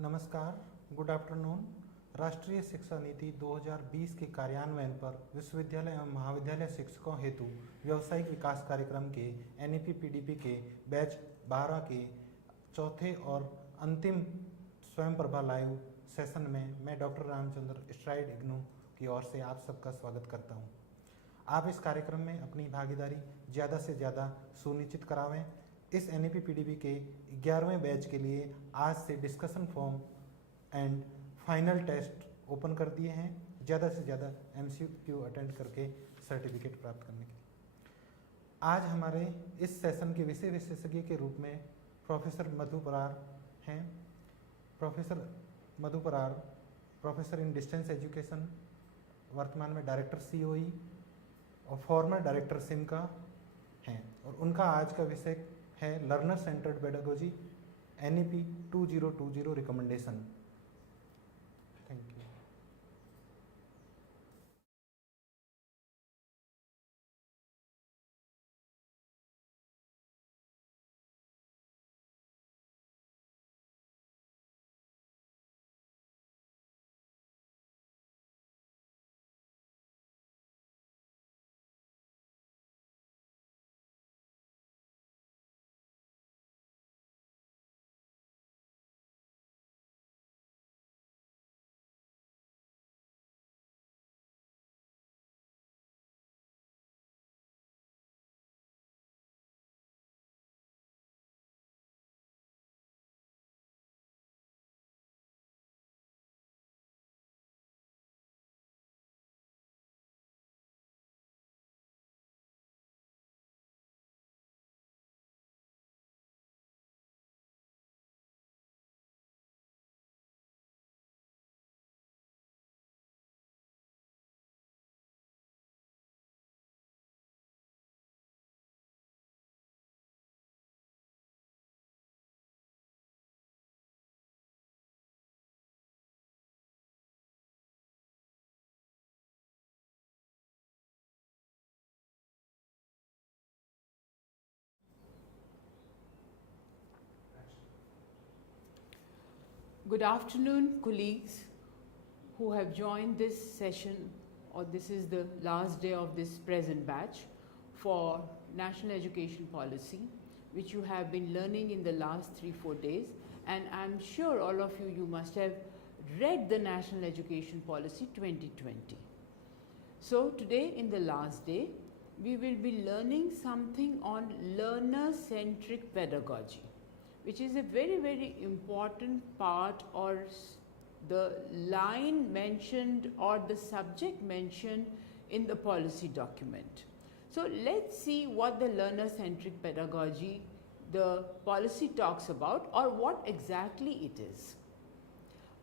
नमस्कार, good afternoon. राष्ट्रीय शिक्षा नीति 2020 के कार्यान्वयन पर विश्वविद्यालय एवं महाविद्यालय शिक्षकों हेतु व्यावसायिक विकास कार्यक्रम के NEP PDP के बैच 12 के चौथे और अंतिम स्वयं प्रभा लाइव सेशन में मैं डॉक्टर रामचंद्र स्ट्राइड इग्नू की ओर से आप सबका स्वागत करता हूं। आप इस कार्यक्रम में अपनी भागीदारी ज़्यादा से ज़्यादा सुनिश्चित करावें। इस NEP PDP के 11वें बैच के लिए आज से discussion forum and final test open कर दिए हैं। ज़्यादा से ज़्यादा MCQ अटेंड करके सर्टिफिकेट प्राप्त करने के लिए आज हमारे इस सेशन के विषय विशेषज्ञ के रूप में प्रोफेसर मधु परार हैं। Professor Madhu Parar professor in distance education, वर्तमान में डायरेक्टर COE और फॉर्मर डायरेक्टर सिमका हैं और उनका आज का विषय है learner centred pedagogy NEP 2020 recommendation. Thank you. Good afternoon, colleagues who have joined this session, or this is the last day of this present batch for National Education Policy, which you have been learning in the last 3-4 days. And I'm sure all of you must have read the National Education Policy 2020. So today, in the last day, we will be learning something on learner-centric pedagogy, which is a very important part, or the line mentioned or the subject mentioned in the policy document. So let's see what the learner-centric pedagogy, the policy talks about, or what exactly it is.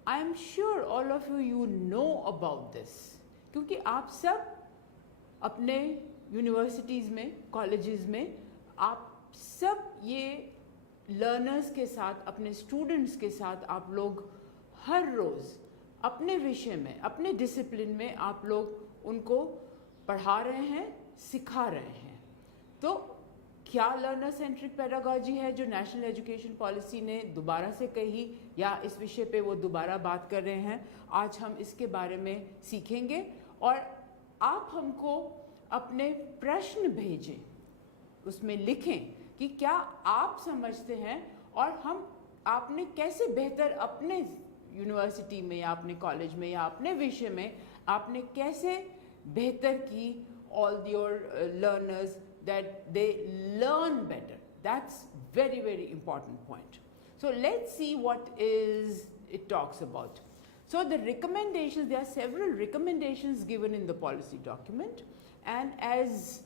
I am sure all of you know about this, क्योंकि आप सब अपने universities में, colleges में, आप सब ये learners के साथ, अपने स्टूडेंट्स के साथ आप लोग हर रोज़ अपने विषय में, अपने डिसिप्लिन में आप लोग उनको पढ़ा रहे हैं, सिखा रहे हैं। तो क्या लर्नर सेंट्रिक पेडागॉजी है जो नेशनल एजुकेशन पॉलिसी ने दोबारा से कही, या इस विषय पे वो दोबारा बात कर रहे हैं? आज हम इसके बारे में सीखेंगे और आप हमको अपने प्रश्न भेजें, उसमें लिखें कि क्या आप समझते हैं और हम आपने कैसे बेहतर अपने यूनिवर्सिटी में या अपने कॉलेज में या अपने विषय में आपने कैसे बेहतर की all your learners that they learn better. That's very important point. So let's see what is it talks about. So the recommendations, there are several recommendations given in the policy document, and as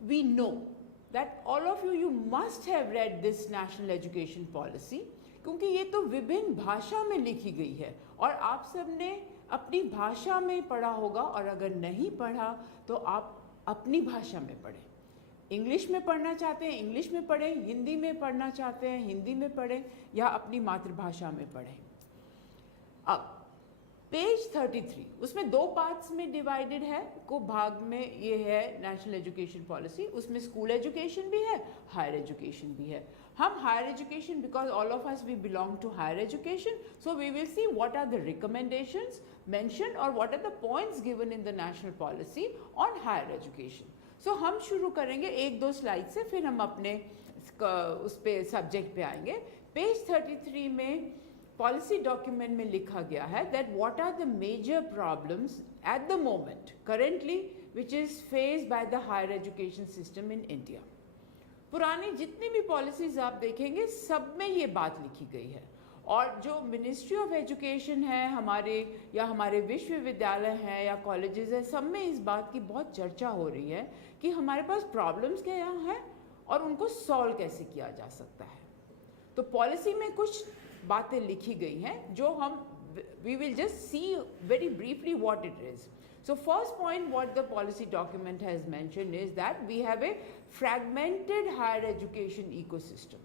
we know that all of you must have read this national education policy, क्योंकि ये तो विभिन्न भाषा में लिखी गई है और आप सब ने अपनी भाषा में पढ़ा होगा, और अगर नहीं पढ़ा तो आप अपनी भाषा में पढ़ें। इंग्लिश में पढ़ना चाहते हैं इंग्लिश में पढ़ें, हिंदी में पढ़ना चाहते हैं हिंदी में पढ़ें, या अपनी मातृभाषा में पढ़ें। अब पेज 33 उसमें 2 पार्ट्स में डिवाइडेड है, को भाग में ये है नेशनल एजुकेशन पॉलिसी, उसमें स्कूल एजुकेशन भी है, हायर एजुकेशन भी है. हम higher education, because all of us we belong to higher education, so we will see what are the recommendations mentioned or what are the points given in the national policy on higher education. So हम शुरू करेंगे 1-2 slide से, फिर हम अपने उस पे subject पे आएंगे. पेज 33 में पॉलिसी डॉक्यूमेंट में लिखा गया है that what are the major problems at the moment currently which is faced by the higher education system in India. पुरानी जितनी भी पॉलिसीज आप देखेंगे सब में ये बात लिखी गई है, और जो मिनिस्ट्री ऑफ एजुकेशन है हमारे, या हमारे विश्वविद्यालय हैं या कॉलेजेस हैं, सब में इस बात की बहुत चर्चा हो रही है कि हमारे पास प्रॉब्लम्स क्या हैं और उनको सॉल्व कैसे किया जा सकता है. तो पॉलिसी में कुछ बातें लिखी गई हैं जो हम we will just see very briefly what it is. So first point what the policy document has mentioned is that we have a fragmented higher education ecosystem.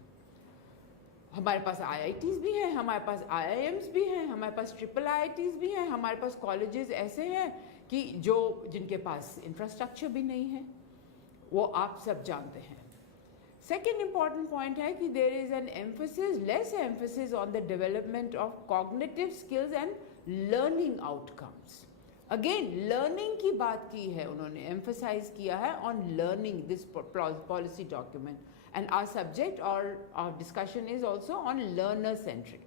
हमारे पास IITs भी हैं, हमारे पास IIMs भी हैं, हमारे पास IIITs भी हैं, हमारे पास कॉलेजेस ऐसे हैं कि जिनके पास इंफ्रास्ट्रक्चर भी नहीं है, वो आप सब जानते हैं. सेकेंड इम्पॉर्टेंट पॉइंट है कि there is an emphasis, less emphasis on the development of cognitive skills and learning outcomes. Again learning की बात की है उन्होंने, एम्फसाइज किया है on learning this policy document. And our subject or our discussion is also on learner centric.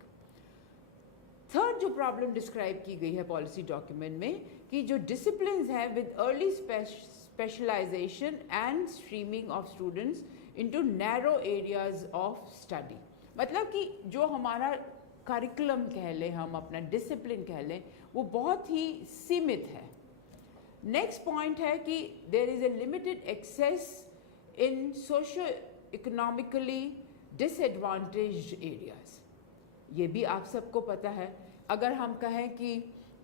Third जो problem describe की गई है पॉलिसी डॉक्यूमेंट में कि जो डिसिप्लिन्स हैं with early specialization and streaming of students into narrow areas of study. मतलब कि जो हमारा करिकुलम कह लें, हम अपना डिसिप्लिन कह लें, वो बहुत ही सीमित है. नेक्स्ट पॉइंट है कि there is a limited access in socio economically disadvantaged areas. ये भी आप सबको पता है. अगर हम कहें कि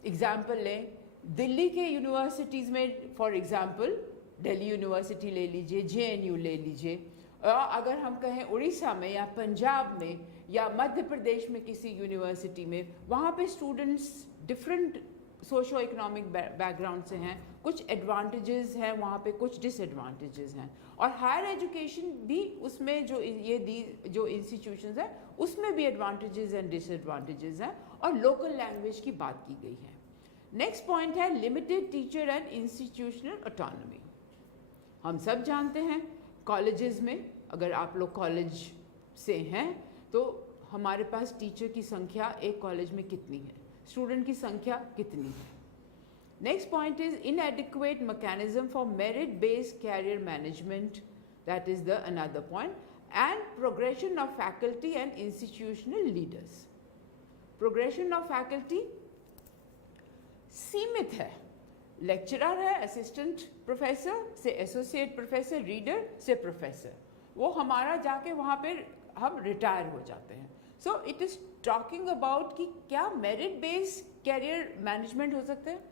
एग्जाम्पल लें दिल्ली के यूनिवर्सिटीज़ में, फॉर एग्जाम्पल दिल्ली यूनिवर्सिटी ले लीजिए, JNU ले लीजिए, और अगर हम कहें उड़ीसा में या पंजाब में या मध्य प्रदेश में किसी यूनिवर्सिटी में, वहाँ पे students different socio economic background से हैं, कुछ एडवांटेजेस हैं वहाँ पे, कुछ डिसएडवांटेजेस हैं. और हायर एजुकेशन भी उसमें जो इंस्टीट्यूशंस हैं उसमें भी एडवांटेजेस एंड डिसएडवांटेजेस हैं, और लोकल लैंग्वेज की बात की गई है. नेक्स्ट पॉइंट है limited teacher and institutional autonomy. हम सब जानते हैं कॉलेजेस में, अगर आप लोग कॉलेज से हैं तो हमारे पास टीचर की संख्या एक कॉलेज में कितनी है, स्टूडेंट की संख्या कितनी है. Next point is inadequate mechanism for merit-based career management. That is the another point. And progression of faculty and institutional leaders. Progression of faculty सीमित है. लेक्चरर है, असिस्टेंट प्रोफेसर से एसोसिएट प्रोफेसर, रीडर से professor, वो हमारा जाके वहाँ पे हम रिटायर हो जाते हैं. So it is talking about कि क्या मेरिट बेस्ड कैरियर मैनेजमेंट हो सकते हैं.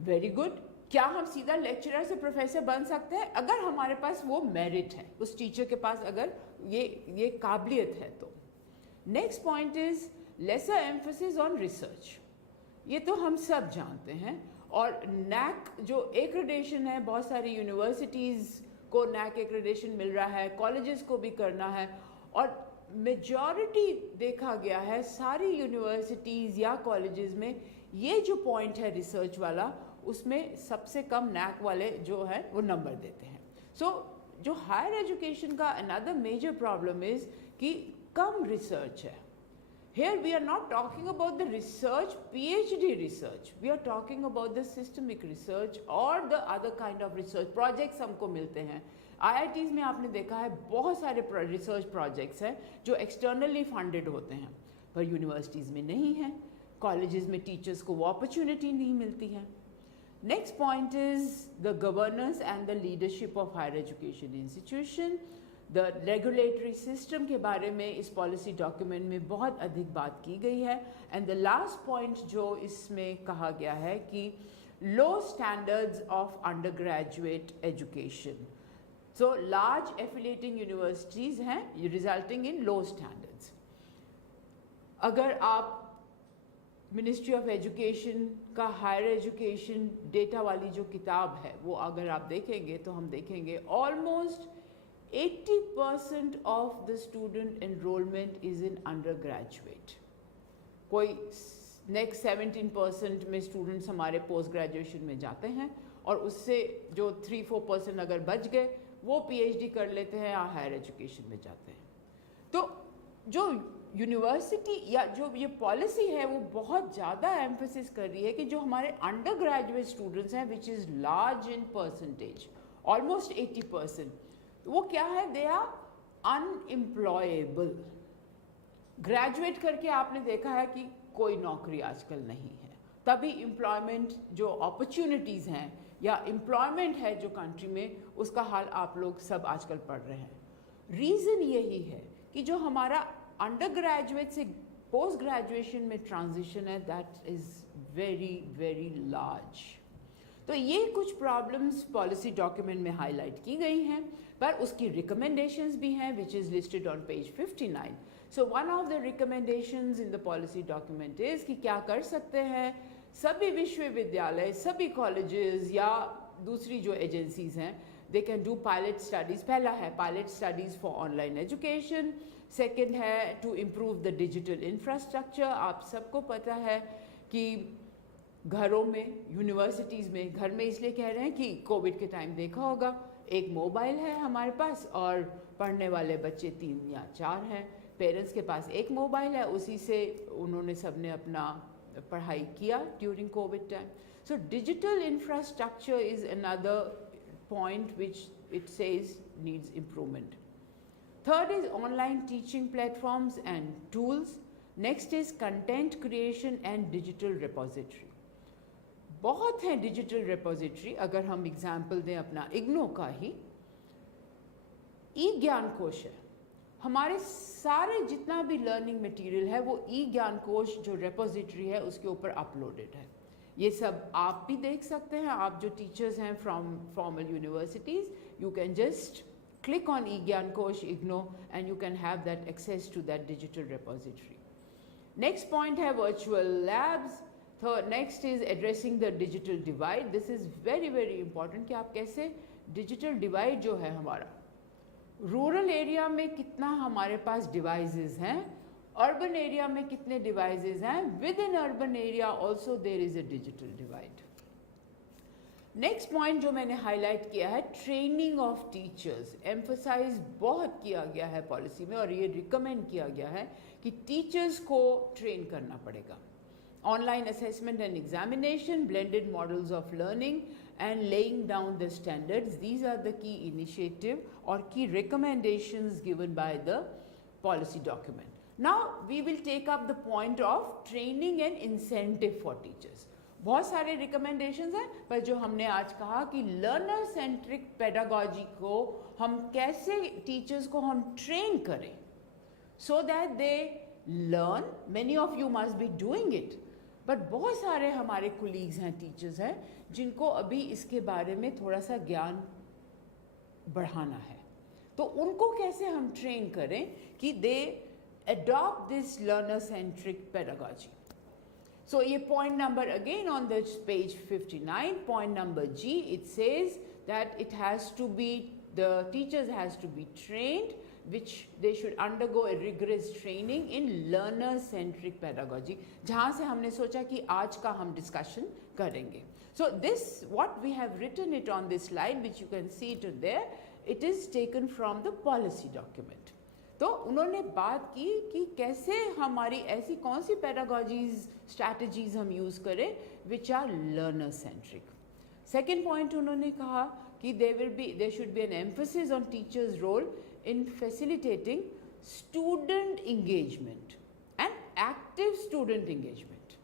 Very good. क्या हम सीधा लेक्चरर से प्रोफेसर बन सकते हैं अगर हमारे पास वो मेरिट है, उस टीचर के पास अगर ये काबिलियत है तो. Next point is lesser emphasis on research. ये तो हम सब जानते हैं, और नैक जो एक्रेडिटेशन है, बहुत सारी यूनिवर्सिटीज़ को नैक एक्रेडिटेशन मिल रहा है, कॉलेजेस को भी करना है, और मेजॉरिटी देखा गया है सारी यूनिवर्सिटीज़ या कॉलेजेस में ये जो पॉइंट है रिसर्च वाला, उसमें सबसे कम नैक वाले जो है वो नंबर देते हैं. सो जो हायर एजुकेशन का अनदर मेजर प्रॉब्लम इज कि कम रिसर्च है. Here we are not talking about the research, PhD research. We are talking about the systemic research or the other kind of research. Projects हमको मिलते हैं. IITs में आपने देखा है बहुत सारे रिसर्च प्रोजेक्ट्स हैं जो एक्सटर्नली फंडेड होते हैं, पर यूनिवर्सिटीज़ में नहीं है, कॉलेजेस में टीचर्स को वो अपॉर्चुनिटी नहीं मिलती है. Next point is the governance and the leadership of higher education institution. The regulatory system के बारे में इस पॉलिसी डॉक्यूमेंट में बहुत अधिक बात की गई है. एंड द लास्ट पॉइंट जो इसमें कहा गया है कि low standards of undergraduate education. So large affiliating universities हैं रिजल्टिंग इन लो स्टैंडर्ड्स. अगर आप मिनिस्ट्री ऑफ एजुकेशन का हायर एजुकेशन डेटा वाली जो किताब है वो अगर आप देखेंगे तो हम देखेंगे almost 80% of the student enrolment is in under graduate. कोई नेक्स्ट 17% में स्टूडेंट्स हमारे पोस्ट ग्रेजुएशन में जाते हैं और उससे जो 3-4% अगर बच गए वो पीएचडी कर लेते हैं या हायर एजुकेशन में जाते हैं. तो जो यूनिवर्सिटी या जो ये पॉलिसी है वो बहुत ज़्यादा एम्फेसिस कर रही है कि जो हमारे अंडर ग्रेजुएट स्टूडेंट्स हैं which is large in percentage almost 80%, वो क्या है, दे आर अनएम्प्लॉयबल. ग्रेजुएट करके आपने देखा है कि कोई नौकरी आजकल नहीं है, तभी एम्प्लॉयमेंट जो अपॉर्चुनिटीज़ हैं या एम्प्लॉयमेंट है जो कंट्री में उसका हाल आप लोग सब आजकल पढ़ रहे हैं. रीज़न यही है कि जो हमारा अंडर ग्रेजुएट से पोस्ट ग्रेजुएशन में ट्रांजिशन है that is very very large. तो ये कुछ प्रॉब्लम्स पॉलिसी डॉक्यूमेंट में हाईलाइट की गई हैं, पर उसकी रिकमेंडेशंस भी हैं which is listed on page 59. So one of the recommendations in the policy document is कि क्या कर सकते हैं सभी विश्वविद्यालय, सभी कॉलेजेस या दूसरी जो एजेंसीज़ हैं, they can do pilot studies. पहला है pilot studies for online education. Second है to improve the digital infrastructure. आप सबको पता है कि घरों में, यूनिवर्सिटीज़ में, घर में इसलिए कह रहे हैं कि कोविड के टाइम देखा होगा एक मोबाइल है हमारे पास और पढ़ने वाले बच्चे 3 या 4 हैं. पेरेंट्स के पास एक मोबाइल है, उसी से उन्होंने सबने अपना पढ़ाई किया during Covid time. So digital infrastructure is another point which it says needs improvement. Third is online teaching platforms and tools. Next is content creation and digital repository. बहुत हैं डिजिटल repository. अगर हम एग्जाम्पल दें अपना इग्नो का ही, ई ज्ञान कोश है. हमारे सारे जितना भी लर्निंग मटेरियल है वो ई ज्ञान कोश जो repository है उसके ऊपर अपलोडेड है. ये सब आप भी देख सकते हैं. आप जो टीचर्स हैं from formal universities, you can just click on eGyanKosh IGNO and you can have that access to that digital repository. Next point है virtual labs. Third, next is addressing the digital divide. This is very very important कि आप कैसे digital divide जो है हमारा rural area में कितना हमारे पास डिवाइसेस हैं, अर्बन एरिया में कितने डिवाइसेस हैं, within urban area also there is a digital divide. Next point जो मैंने हाईलाइट किया है ट्रेनिंग ऑफ टीचर्स. एम्फसाइज बहुत किया गया है पॉलिसी में और ये रिकमेंड किया गया है कि टीचर्स को ट्रेन करना पड़ेगा. Online assessment and examination, blended models of learning and laying down the standards. These are the key initiative or key recommendations given by the policy document. Now we will take up the point of training and incentive for teachers. बहुत सारे recommendations हैं, पर जो हमने आज कहा कि learner centric pedagogy को हम कैसे teachers को हम train करें so that they learn. Many of you must be doing it. But बहुत सारे हमारे कोलीग्स हैं, टीचर्स हैं, जिनको अभी इसके बारे में थोड़ा सा ज्ञान बढ़ाना है. तो उनको कैसे हम ट्रेन करें कि they adopt this learner centric pedagogy. So ये point number again on the page 59, point number जी, it says that it has to be, the teachers has to be trained which they should undergo a rigorous training in learner-centric pedagogy, जहाँ से हमने सोचा कि आज का हम discussion करेंगे. So this, what we have written it on this slide, which you can see it there, it is taken from the policy document. तो उन्होंने बात की कि कैसे हमारी ऐसी कौन सी pedagogies, strategies हम use करें which are learner-centric. Second point उन्होंने कहा कि there should be an emphasis on teachers' role in facilitating student engagement and active student engagement.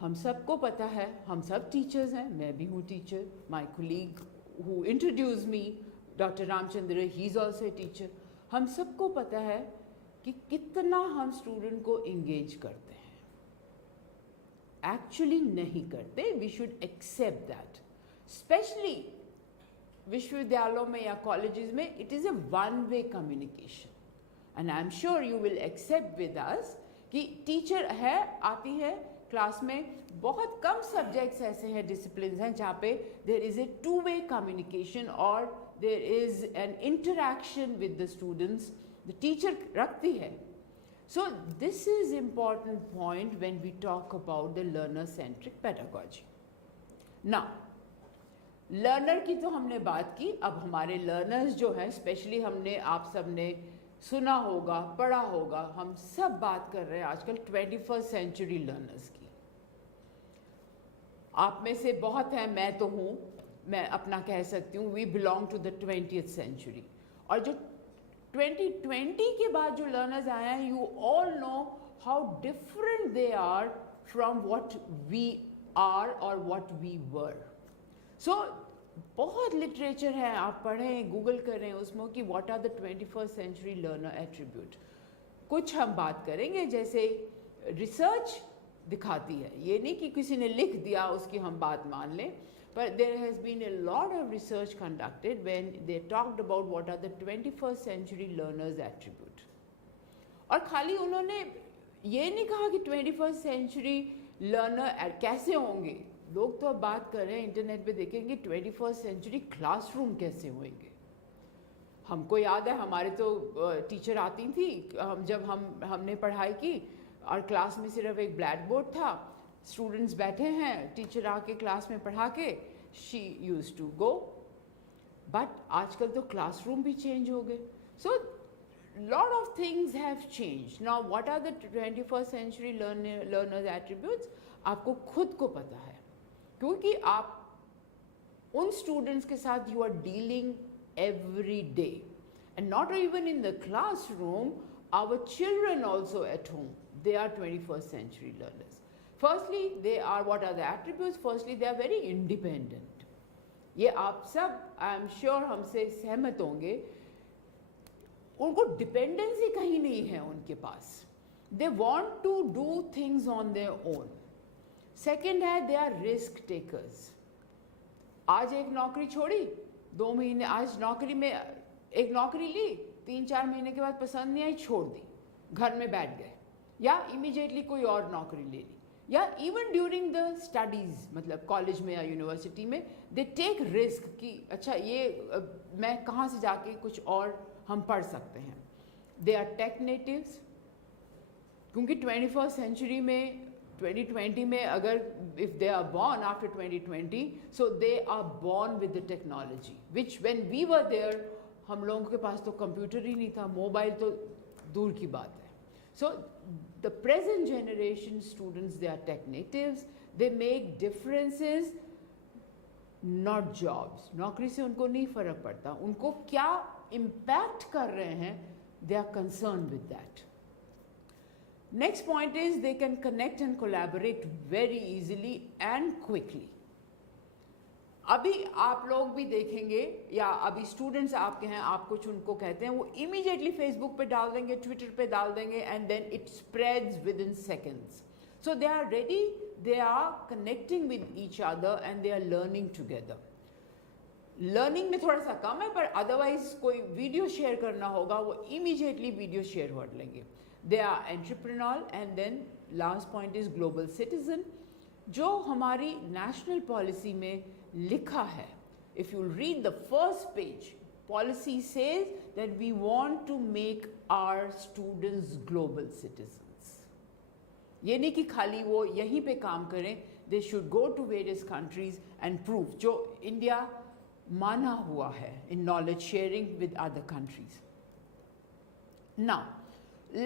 हम सबको पता है, हम सब टीचर्स हैं, मैं भी हूँ teacher. My colleague who introduced me, Dr. Ramchandra, he is also a teacher. हम सबको पता है कि कितना हम स्टूडेंट को engage करते हैं. Actually नहीं करते. We should accept that. Especially विश्वविद्यालयों में या कॉलेजेस में it is a one way communication. And I am sure you will accept with us कि टीचर है, आती है क्लास में, बहुत कम सब्जेक्ट्स ऐसे हैं, डिसिप्लिन हैं जहाँ पे there is a two way communication और there is an interaction with the students, the teacher रखती है. So this is important point when we talk about the learner-centric pedagogy. Now, learner की तो हमने बात की, अब हमारे learners जो हैं, स्पेशली हमने आप सब ने सुना होगा, पढ़ा होगा, हम सब बात कर रहे हैं आजकल 21st सेंचुरी लर्नर्स की. आप में से बहुत हैं, मैं तो हूँ, मैं अपना कह सकती हूँ, we belong to the 20th century. और जो 2020 के बाद जो लर्नर्स आए हैं, you all know how different they are from what we are और व्हाट वी वर. सो बहुत लिटरेचर है, आप पढ़ें, गूगल करें उसमें कि what are the 21st century learner attribute. कुछ हम बात करेंगे, जैसे रिसर्च दिखाती है, ये नहीं कि किसी ने लिख दिया उसकी हम बात मान लें, but there has been a lot of research conducted when they talked about what are the 21st century learners attribute. और खाली उन्होंने ये नहीं कहा कि 21st century learner कैसे होंगे. लोग तो अब बात कर रहे हैं, इंटरनेट पे देखेंगे 21st century classroom कैसे होंगे. हमको याद है, हमारे तो टीचर आती थी, जब हमने पढ़ाई की और क्लास में सिर्फ एक ब्लैक बोर्ड था, स्टूडेंट्स बैठे हैं, टीचर आके क्लास में पढ़ा के she used to go. But आजकल तो क्लासरूम भी चेंज हो गए. So lot of things have changed. Now what are the 21st century learners attributes, आपको खुद को पता है, क्योंकि आप उन स्टूडेंट्स के साथ you are dealing every day, and not even in the classroom, our children also at home, they are 21st century learners. Firstly, they are, what are the attributes? Firstly, they are very independent. ये आप सब आई am sure हमसे सहमत होंगे, उनको dependency कहीं नहीं है उनके पास. They want to do things on their own. Second है, दे आर रिस्क टेकर्स. आज एक नौकरी छोड़ी, 2 महीने, आज नौकरी में एक नौकरी ली, 3-4 महीने के बाद पसंद नहीं आई, छोड़ दी, घर में बैठ गए, या इमीडिएटली कोई और नौकरी ले ली, या इवन ड्यूरिंग द स्टडीज़, मतलब कॉलेज में या यूनिवर्सिटी में, दे टेक रिस्क कि अच्छा ये मैं कहाँ से जाके कुछ और हम पढ़ सकते हैं. दे आर टेक नेटिव्स, क्योंकि 21st सेंचुरी में 2020 में अगर if they are born after 2020, so they are born with the technology, which when we were there, हम लोगों के पास तो कंप्यूटर ही नहीं था, मोबाइल तो दूर की बात है. So the present generation students, they are tech natives, they make differences, not jobs. नौकरी से उनको नहीं फर्क पड़ता, उनको क्या impact कर रहे हैं, they are concerned with that. Next point is they can connect and collaborate very easily and quickly. अभी आप लोग भी देखेंगे, या अभी स्टूडेंट्स आपके हैं, आप कुछ उनको कहते हैं, वो इमीडिएटली फेसबुक पे डाल देंगे, ट्विटर पे डाल देंगे, and then it spreads within seconds. So they are ready, they are connecting with each other and they are learning together. Learning में थोड़ा सा कम है, पर अदरवाइज कोई वीडियो शेयर करना होगा, वो इमीडिएटली वीडियो शेयर कर लेंगे. They are entrepreneur. And then last point is global citizen, जो हमारी नेशनल पॉलिसी में लिखा है. If you read the first page, policy says that we want to make our students global citizens. ये नहीं कि खाली वो यहीं पे काम करें, they should go to various countries and prove, जो इंडिया माना हुआ है in knowledge sharing with other countries. Now,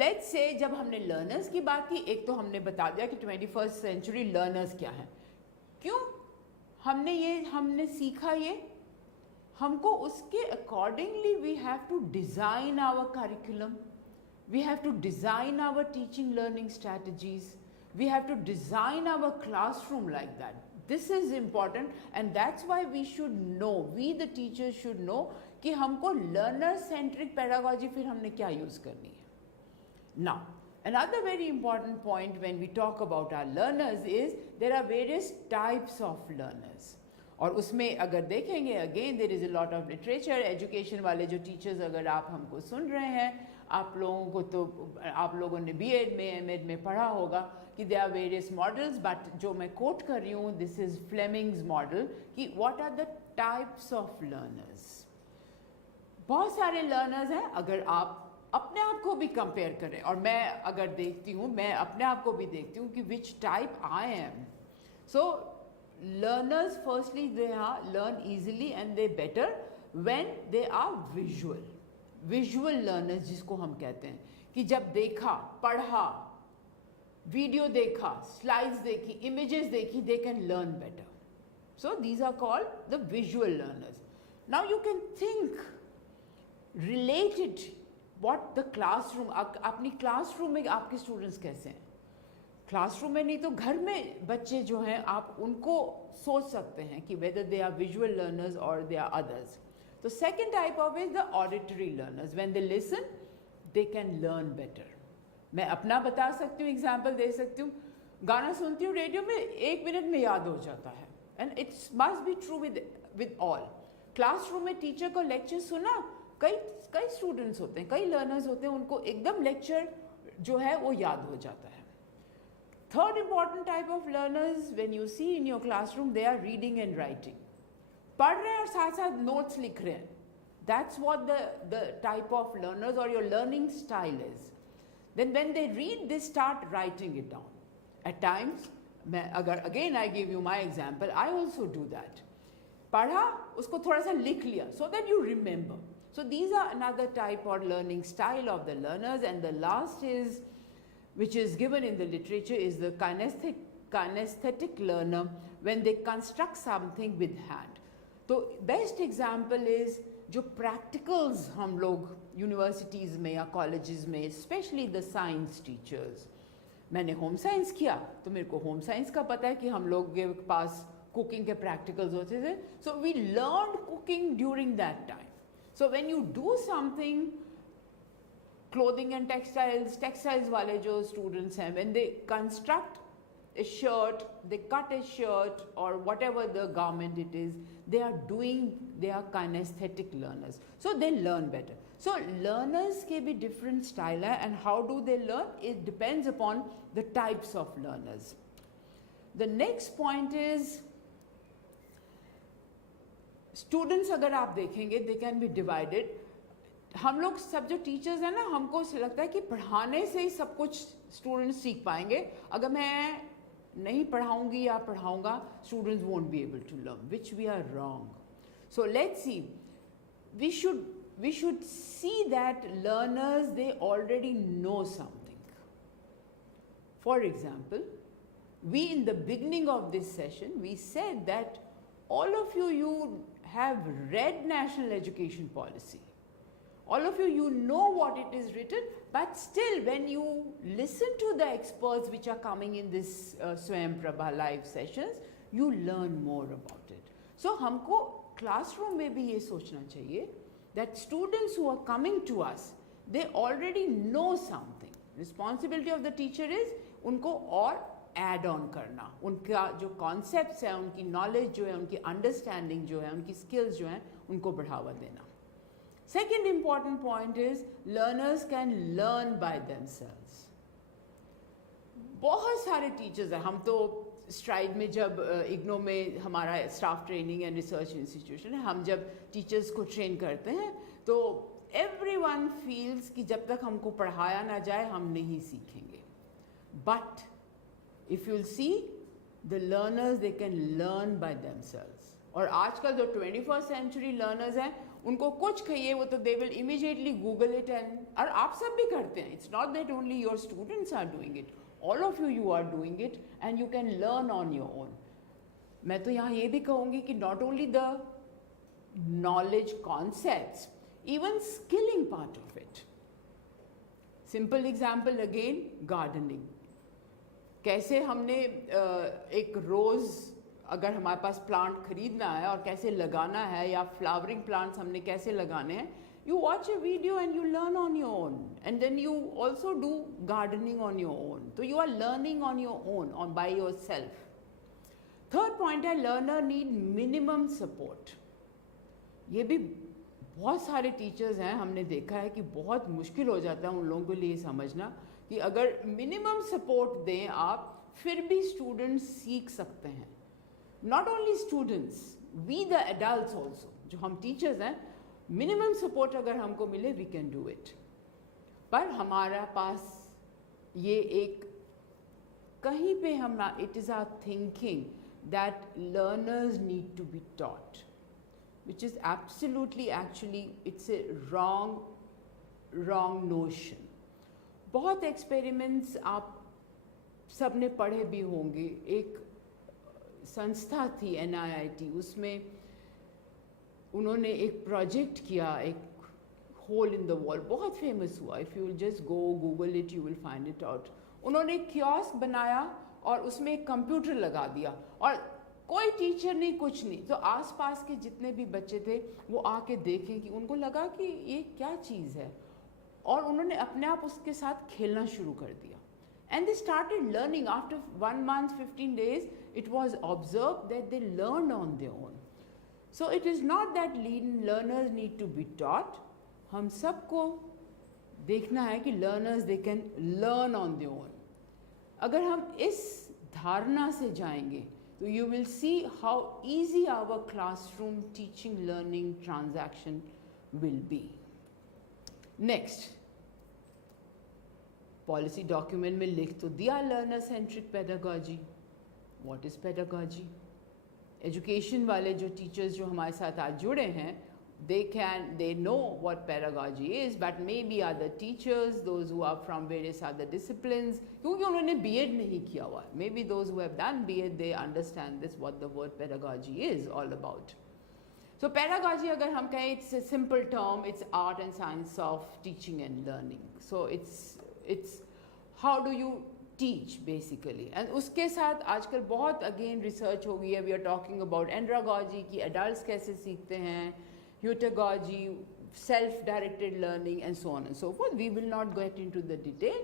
let's say जब हमने learners की बात की, एक तो हमने बता दिया कि 21st century learners क्या हैं. क्यों हमने सीखा, ये हमको उसके accordingly we have to design our curriculum, we have to design our teaching learning strategies, we have to design our classroom like that. This is important and that's why we should know, we the teachers should know कि हमको learner centric pedagogy फिर हमने क्या use करनी है. Now another very important point when we talk about our learners is there are various types of learners. और उसमें अगर देखेंगे, again there is a lot of literature, education वाले जो teachers अगर आप हमको सुन रहे हैं, आप लोगों को तो आप लोगों ने बीएड में एमएड में पढ़ा होगा कि they are various models, but जो मैं कोट कर रही हूँ दिस इज फ्लेमिंग्स मॉडल कि what are the types of learners. बहुत सारे लर्नर्स हैं. अगर आप अपने आप को भी कंपेयर करें, और मैं अगर देखती हूँ, मैं अपने आप को भी देखती हूँ कि which type I am. So learners firstly they learn easily and they better when they are visual. Visual learners जिसको हम कहते हैं कि जब देखा, पढ़ा, वीडियो देखा, स्लाइड्स देखी, इमेजेस देखी, they can learn better. So these are called the visual learners. Now you can think related what the classroom, अपनी क्लासरूम में आपके स्टूडेंट्स कैसे हैं. क्लासरूम में नहीं तो घर में बच्चे जो हैं आप उनको सोच सकते हैं कि whether they are visual learners और दे आर अदर्स. तो second type of is the auditory learners. When they listen they can learn better. मैं अपना बता सकती हूँ, एग्जाम्पल दे सकती हूँ. गाना सुनती हूँ रेडियो में, 1 मिनट में याद हो जाता है. And it's must be true with all. Classroom में टीचर को लेक्चर सुना, कई स्टूडेंट्स होते हैं, कई लर्नर्स होते हैं, उनको एकदम लेक्चर जो है वो याद हो जाता है. Third important type of learners when you see in your classroom, they are reading and writing. पढ़ रहे हैं और साथ साथ नोट्स लिख रहे हैं. That's what the type of learners और your learning style is. Then when they read, they start writing it down. At times, again I give you my example, I also do that. पढ़ा, उसको थोड़ा सा लिख लिया, so that you remember. So these are another type or learning style of the learners. And the last is, which is given in the literature, is the kinesthetic learner, when they construct something with hand. तो best example is जो practicals हम लोग universities में या colleges में, specially the science teachers, मैंने home science किया तो मेरे को होम साइंस का पता है कि हम लोग के पास कुकिंग के प्रैक्टिकल्स होते थे. So we learn cooking during that time. So when you do something, clothing and textiles वाले जो स्टूडेंट्स हैं, when they construct a shirt, they cut a shirt or whatever the garment it is, they are kinesthetic learners. So they learn better. So learners के भी different style है, and how do they learn? It depends upon the types of learners. The next point is students अगर आप देखेंगे, they can be divided. हम लोग सब जो टीचर्स हैं ना, हमको लगता है कि पढ़ाने से ही सब कुछ स्टूडेंट्स सीख पाएंगे. अगर मैं नहीं पढ़ाऊंगी या पढ़ाऊंगा, students won't be able to learn, which we are wrong. So let's see, we should see that learners, they already know something. For example, we in the beginning of this session, we said that all of you have read National Education Policy. All of you know what it is written, but still when you listen to the experts which are coming in this Swayam Prabha live sessions, you learn more about it. So हमको classroom में भी ये सोचना चाहिए that students who are coming to us, they already know something. Responsibility of the teacher is उनको और add on करना, उनका जो concepts है, उनकी knowledge जो है, उनकी understanding जो है, उनकी skills जो हैं, उनको बढ़ावा देना. Second important point is learners can learn by themselves. बहुत सारे टीचर्स हैं. हम तो स्ट्राइड में जब इग्नो में हमारा staff training and research institution है, हम जब टीचर्स को ट्रेन करते हैं तो everyone feels कि जब तक हमको पढ़ाया ना जाए हम नहीं सीखेंगे. But if you'll see, the learners, they can learn by themselves. और आजकल जो 21st century learners हैं, उनको कुछ कहिए वो तो they will immediately Google it. And और आप सब भी करते हैं. It's not that only your students are doing it, all of you are doing it, and you can learn on your own. मैं तो यहाँ ये भी कहूँगी कि not only the knowledge concepts, even skilling part of it. Simple example again, gardening. कैसे हमने एक रोज़ अगर हमारे पास प्लांट खरीदना है और कैसे लगाना है, या फ्लावरिंग प्लांट्स हमने कैसे लगाने हैं, you watch a video and you learn on your own, and then you also do gardening on your own. So you are learning on your own, by yourself. Third point है, learner need minimum support. ये भी बहुत सारे teachers हैं, हमने देखा है कि बहुत मुश्किल हो जाता है उन लोगों के लिए समझना कि अगर मिनिमम सपोर्ट दें आप, फिर भी स्टूडेंट्स सीख सकते हैं. Not only students, we the adults also, जो हम टीचर्स हैं, मिनिमम सपोर्ट अगर हमको मिले वी कैन डू इट. पर हमारा पास ये एक कहीं पे हम ना, it is our thinking that learners need to be taught, which is absolutely actually it's a wrong notion. बहुत एक्सपेरिमेंट्स आप सबने पढ़े भी होंगे. एक संस्था थी NIIT, उसमें उन्होंने एक प्रोजेक्ट किया, एक होल इन द वॉल, बहुत फेमस हुआ. If you will just go Google it you will find it out. उन्होंने एक कियोस्क बनाया और उसमें एक कंप्यूटर लगा दिया और कोई टीचर नहीं, कुछ नहीं. तो आसपास के जितने भी बच्चे थे वो आके देखें कि उनको लगा कि ये क्या चीज़ है, और उन्होंने अपने आप उसके साथ खेलना शुरू कर दिया. And they started learning. After 1 month 15 days it was observed that they learned on their own. So it is not that learners need to be taught. हम सबको देखना है कि learners they can learn on their own. अगर हम इस धारणा से जाएंगे so you will see how easy our classroom teaching learning transaction will be. Next, policy document में लिख तो दिया learner centric pedagogy. What is pedagogy? Education वाले जो teachers जो हमारे साथ आज जुड़े हैं, they know what pedagogy is, but maybe other teachers, those who are from various other disciplines, क्योंकि उन्होंने B.Ed नहीं किया हुआ, maybe those who have done B.Ed, they understand this, what the word pedagogy is all about. So pedagogy, अगर हम कहें, it's a simple term, it's art and science of teaching and learning. So it's how do you teach basically. And उसके साथ आजकल बहुत again research हो गई है. We are talking about andragogy कि adults कैसे सीखते हैं, pedagogy, self-directed learning, and so on and so forth. We will not get into the detail.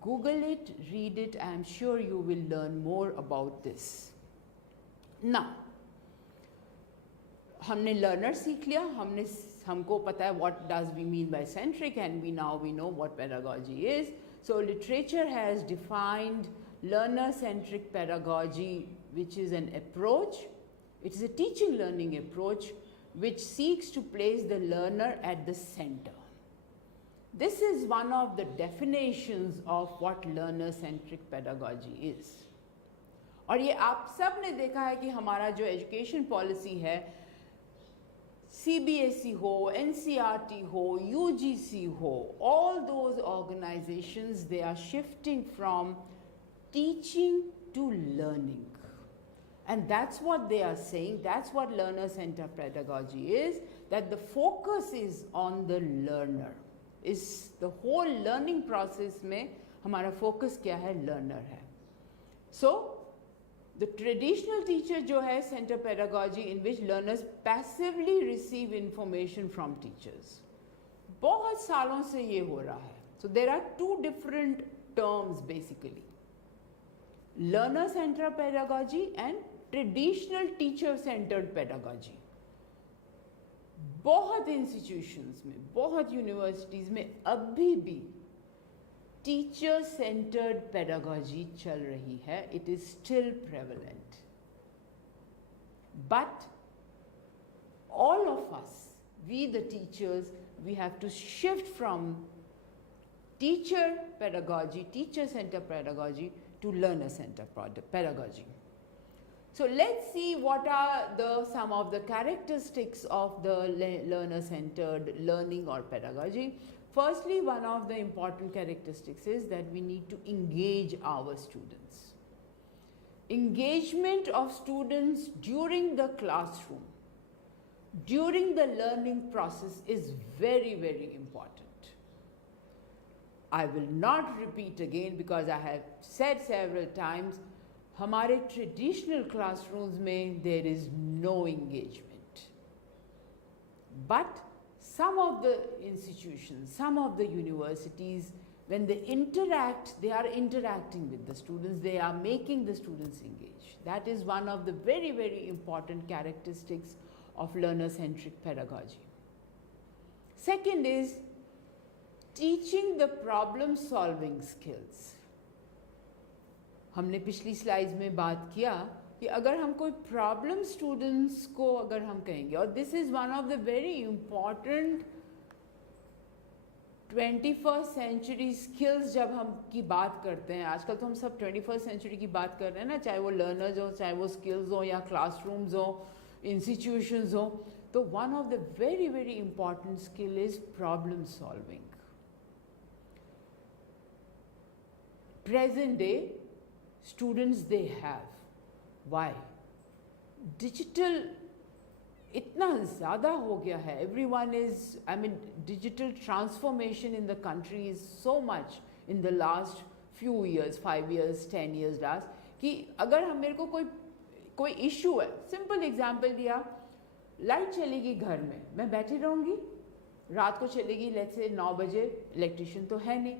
Google it, read it. I am sure you will learn more about this. Now, हमने learner सीख लिया, हमको पता है what does we mean by centric, and we know what pedagogy is. So literature has defined learner-centric pedagogy, which is an approach. It is a teaching learning approach which seeks to place the learner at the center. This is one of the definitions of what learner-centric pedagogy is. और ये आप सब ने देखा है कि हमारा जो एजुकेशन पॉलिसी है, CBSE हो, NCERT हो, UGC हो, all those organizations, they are shifting from teaching to learning. And that's what they are saying, that's what learner-centered pedagogy is, that the focus is on the learner. Is the whole learning process में हमारा focus क्या है? Learner है. So, the traditional teacher जो है center pedagogy in which learners passively receive information from teachers. बहुत सालों से ये हो रहा है. So, there are two different terms basically. Learner-centered pedagogy and traditional teacher-centered pedagogy. बहुत institutions में, बहुत universities में अभी भी teacher-centered pedagogy चल रही है. It is still prevalent. But all of us, we the teachers, we have to shift from teacher pedagogy, teacher-centered pedagogy to learner-centered pedagogy. So let's see what are some of the characteristics of the learner-centered learning or pedagogy. Firstly, one of the important characteristics is that we need to engage our students. Engagement of students during the classroom, during the learning process is very, very important. I will not repeat again because I have said several times, हमारे traditional classrooms में there is no engagement. But some of the institutions, some of the universities, when they interact, they are interacting with the students, they are making the students engage. That is one of the very, very important characteristics of learner-centric pedagogy. Second is teaching the problem solving skills. हमने पिछली slides में बात किया कि अगर हम कोई problem students को अगर हम कहेंगे, और this is one of the very important 21st century skills जब हम की बात करते हैं, आजकल तो हम सब 21st सेंचुरी की बात कर रहे हैं ना, चाहे वो लर्नर्स हो, चाहे वो स्किल्स हो, या क्लासरूम्स हो, इंस्टीट्यूशंस हो, तो one of the very very important skill is problem solving. Present day students they have. Why? Digital इतना ज़्यादा हो गया है. Everyone is, I mean, digital transformation in the country is so much in the last few years, 5 years, 10 years last, कि अगर हम मेरे को कोई इशू है, सिंपल एग्जाम्पल दिया, लाइट चलेगी घर में, मैं बैठी रहूँगी, रात को चलेगी, लेट्स से 9 बजे, इलेक्ट्रिशियन तो है नहीं.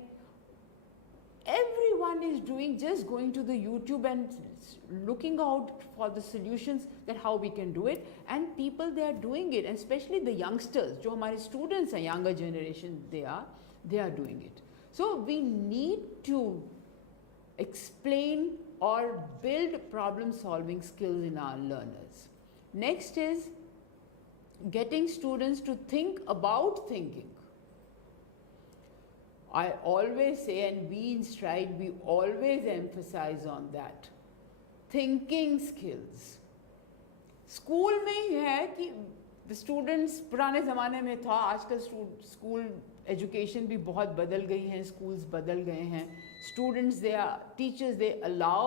Everyone is doing, just going to the YouTube and looking out for the solutions that how we can do it, and people they are doing it, and especially the youngsters, जो हमारे students हैं, younger generation, they are doing it. So we need to explain or build problem solving skills in our learners. Next is getting students to think about thinking. I always say, and we in Stride, we always emphasize on that. Thinking skills. School में ही है कि the students, पुराने ज़माने में था, आजकल school education भी बहुत बदल गई हैं, schools बदल गए हैं. Students, teachers, they allow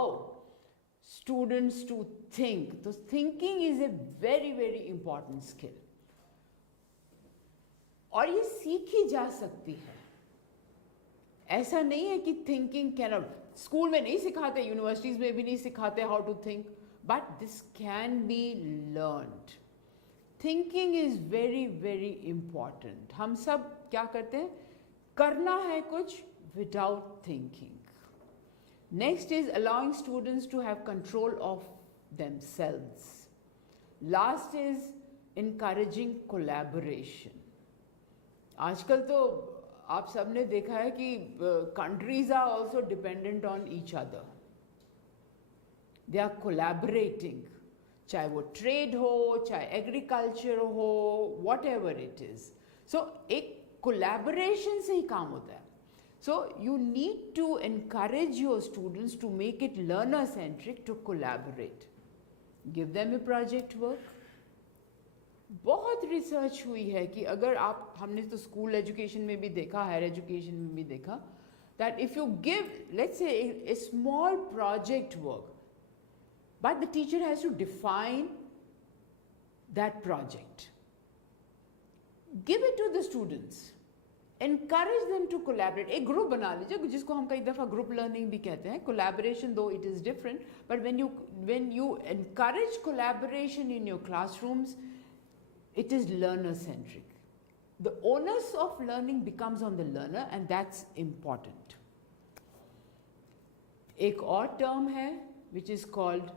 students to think. So thinking is a very, very important skill. और ये सीखी जा सकती है. ऐसा नहीं है कि थिंकिंग कैन, स्कूल में नहीं सिखाते, यूनिवर्सिटीज़ में भी नहीं सिखाते how to think, but this can be learned. Thinking is very very important. हम सब क्या करते हैं, करना है कुछ without thinking. Next is allowing students to have control of themselves. Last is encouraging collaboration. आजकल तो आप सबने देखा है कि countries are also dependent on each other. They are collaborating. चाहे वो trade हो, चाहे agriculture हो, whatever it is. So एक collaboration से ही काम होता है. So you need to encourage your students to make it learner centric, to collaborate. Give them a project work. बहुत रिसर्च हुई है कि अगर आप, हमने तो स्कूल एजुकेशन में भी देखा, हायर एजुकेशन में भी देखा, that if you give, let's say a small project work, but the teacher has to define that project, give it to the students, encourage them to collaborate. एक group बना लीजिए, जिसको हम कई दफ़ा ग्रुप लर्निंग भी कहते हैं. कोलैबोरेशन दो it is different, but when you encourage collaboration in your classrooms, it is learner centric. The onus of learning becomes on the learner, and that's important. एक और term है which is called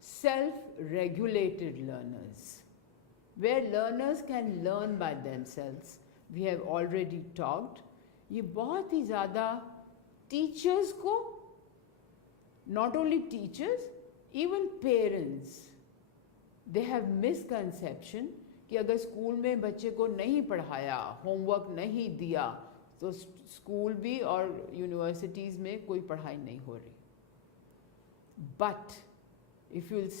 self-regulated learners, where learners can learn by themselves. We have already talked. ये बहुत ही ज़्यादा teachers को, not only teachers, even parents, they have misconception कि अगर school में बच्चे को नहीं पढ़ाया, होमवर्क नहीं दिया, तो स्कूल भी और यूनिवर्सिटीज़ में कोई पढ़ाई नहीं हो रही. But if you'll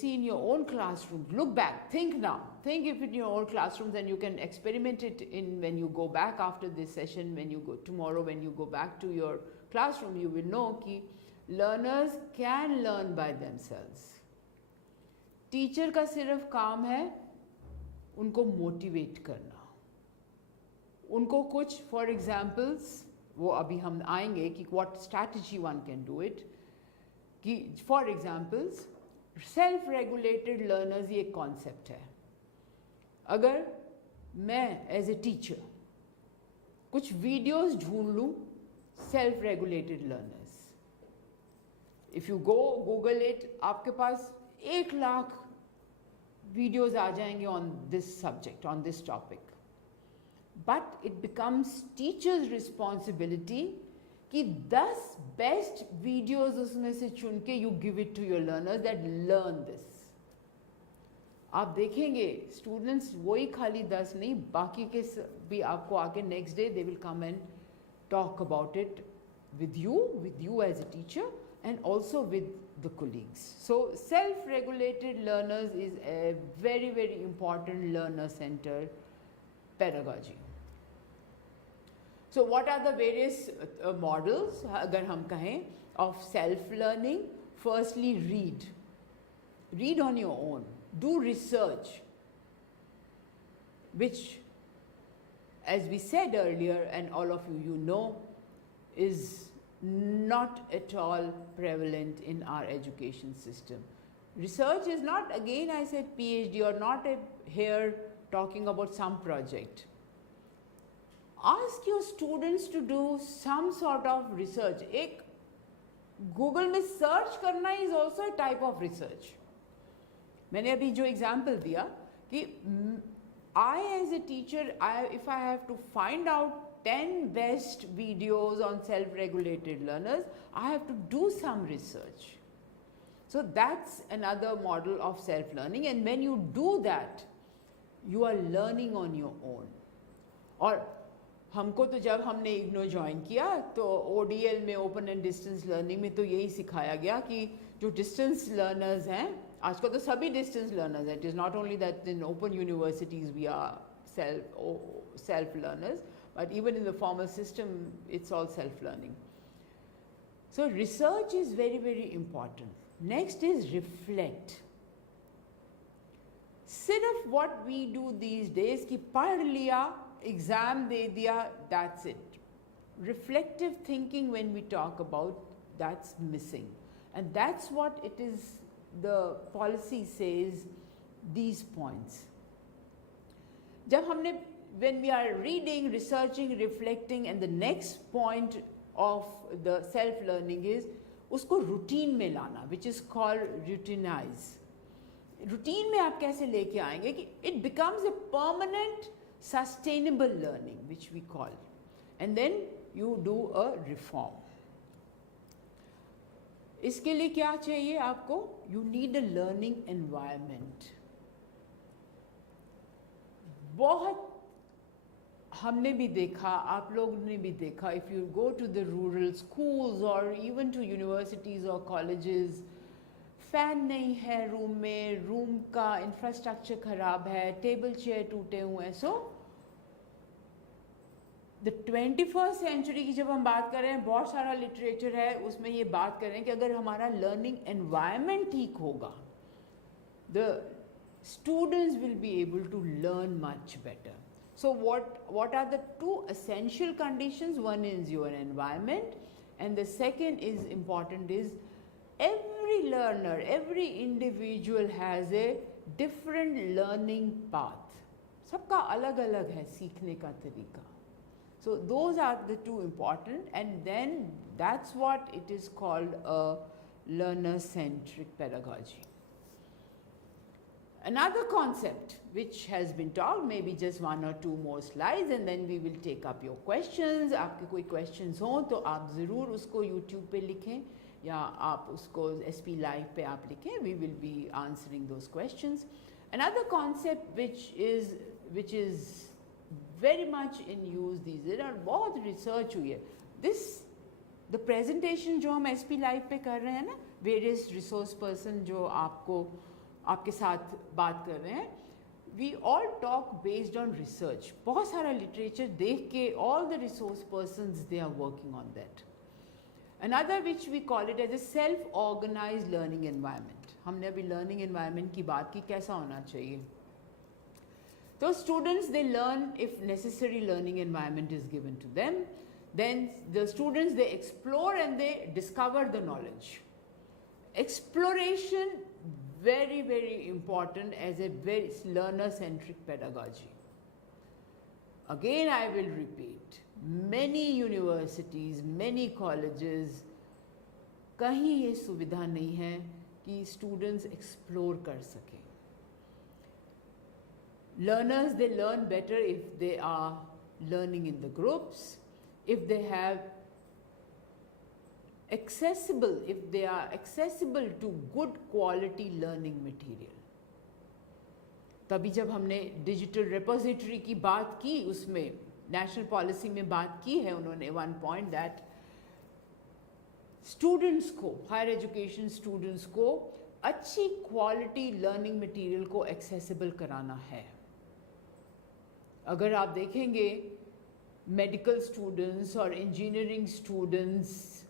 see in your own classrooms, look back, think now, think if in your own classrooms, and you can experiment it in when you go back after this session, when you go tomorrow, when you go back to your classroom, you will know कि learners can learn by themselves. Teacher का सिर्फ काम है उनको motivate करना, उनको कुछ, for examples, वो अभी हम आएंगे कि what strategy one can do it, कि for examples self regulated learners ये कॉन्सेप्ट है. अगर मैं एज ए टीचर कुछ वीडियोस ढूंढ लूँ, self regulated learners, if you go Google it, आपके पास 1 लाख वीडियोस आ जाएंगे on this subject, on this topic. but it becomes teacher's responsibility कि 10 best videos उसमें से चुन के you give it to your learners that learn this. आप देखेंगे students वही खाली 10 नहीं, बाकी के भी आपको आके next day they will come and talk about it with you as a teacher and also with the colleagues. So self-regulated learners is a very, very important learner-centered pedagogy. So what are the various models अगर हम कहें of self-learning? Firstly, read on your own, do research, which as we said earlier and all of you know is not at all prevalent in our education system. Research is not, again I said PhD or not here talking about some project. Ask your students to do some sort of research. एक Google में search करना is also a type of research. मैंने अभी जो example दिया कि I as a teacher, if I have to find out 10 best videos on self-regulated learners, I have to do some research. So that's another model of self-learning, and when you do that, you are learning on your own. और हमको तो जब हमने IGNOU join किया तो ODL में open and distance learning में तो यही सिखाया गया कि जो डिस्टेंस लर्नर्स हैं, आजकल तो सभी डिस्टेंस लर्नर्स हैं, it is not only that in open universities we are self learners, but even in the formal system it's all self learning. So research is very, very important. Next is reflect. सिर्फ what we do these days कि पढ़ लिया, exam दे दिया, that's it. Reflective thinking, when we talk about, that's missing, and that's what it is. The policy says these points. जब हमने when we are reading, researching, reflecting, and the next point of the self-learning is उसको routine में लाना, which is called routinize. Routine में आप कैसे लेके आएंगे कि it becomes a permanent, sustainable learning, which we call, and then you do a reform. इसके लिए क्या चाहिए आपको? You need a learning environment. बहुत हमने भी देखा, आप लोग ने भी देखा, if you go to the rural schools or even to universities or colleges, fan नहीं है रूम में, रूम का इंफ्रास्ट्रक्चर खराब है, टेबल चेयर टूटे हुए हैं. सो द 21st सेंचुरी की जब हम बात कर रहे हैं, बहुत सारा लिटरेचर है उसमें ये बात कर रहे हैं कि अगर हमारा लर्निंग एनवायरनमेंट ठीक होगा, the students will be able to learn much better. So what are the two essential conditions? One is your environment, and the second is important is every learner, every individual has a different learning path. सबका अलग अलग है सीखने का तरीका. So those are the two important, and then that's what it is called a learner-centric pedagogy. Another concept which has been taught, maybe just one or two more slides, and then we will take up your questions. आपके कोई questions हों तो आप ज़रूर उसको YouTube पे लिखें या आप उसको SP Live पे आप लिखें. We will be answering those questions. Another concept which is very much in use these days, और बहुत research हुई है. The presentation जो हम SP Live पे कर रहे हैं ना, various resource person जो आपके साथ बात कर रहे हैं, we all talk based on research. बहुत सारा literature देख के all the resource persons they are working on that. Another which we call it as a self-organized learning environment. हमने अभी learning environment की बात की, कैसा होना चाहिए. So students they learn if necessary learning environment is given to them. Then the students they explore and they discover the knowledge. Exploration very, very important as a very learner-centric pedagogy. Again, I will repeat, many universities, many colleges, कहीं ये सुविधा नहीं है कि students explore कर सकें. Learners, they learn better if they are learning in the groups, if they have accessible, if they are accessible to good quality learning material. तभी जब हमने डिजिटल रिपोजिटरी की बात की, उसमें नेशनल पॉलिसी में बात की है उन्होंने वन पॉइंट दैट स्टूडेंट्स को, हायर एजुकेशन स्टूडेंट्स को अच्छी क्वालिटी लर्निंग मटेरियल को एक्सेसिबल कराना है. अगर आप देखेंगे मेडिकल स्टूडेंट्स और engineering students,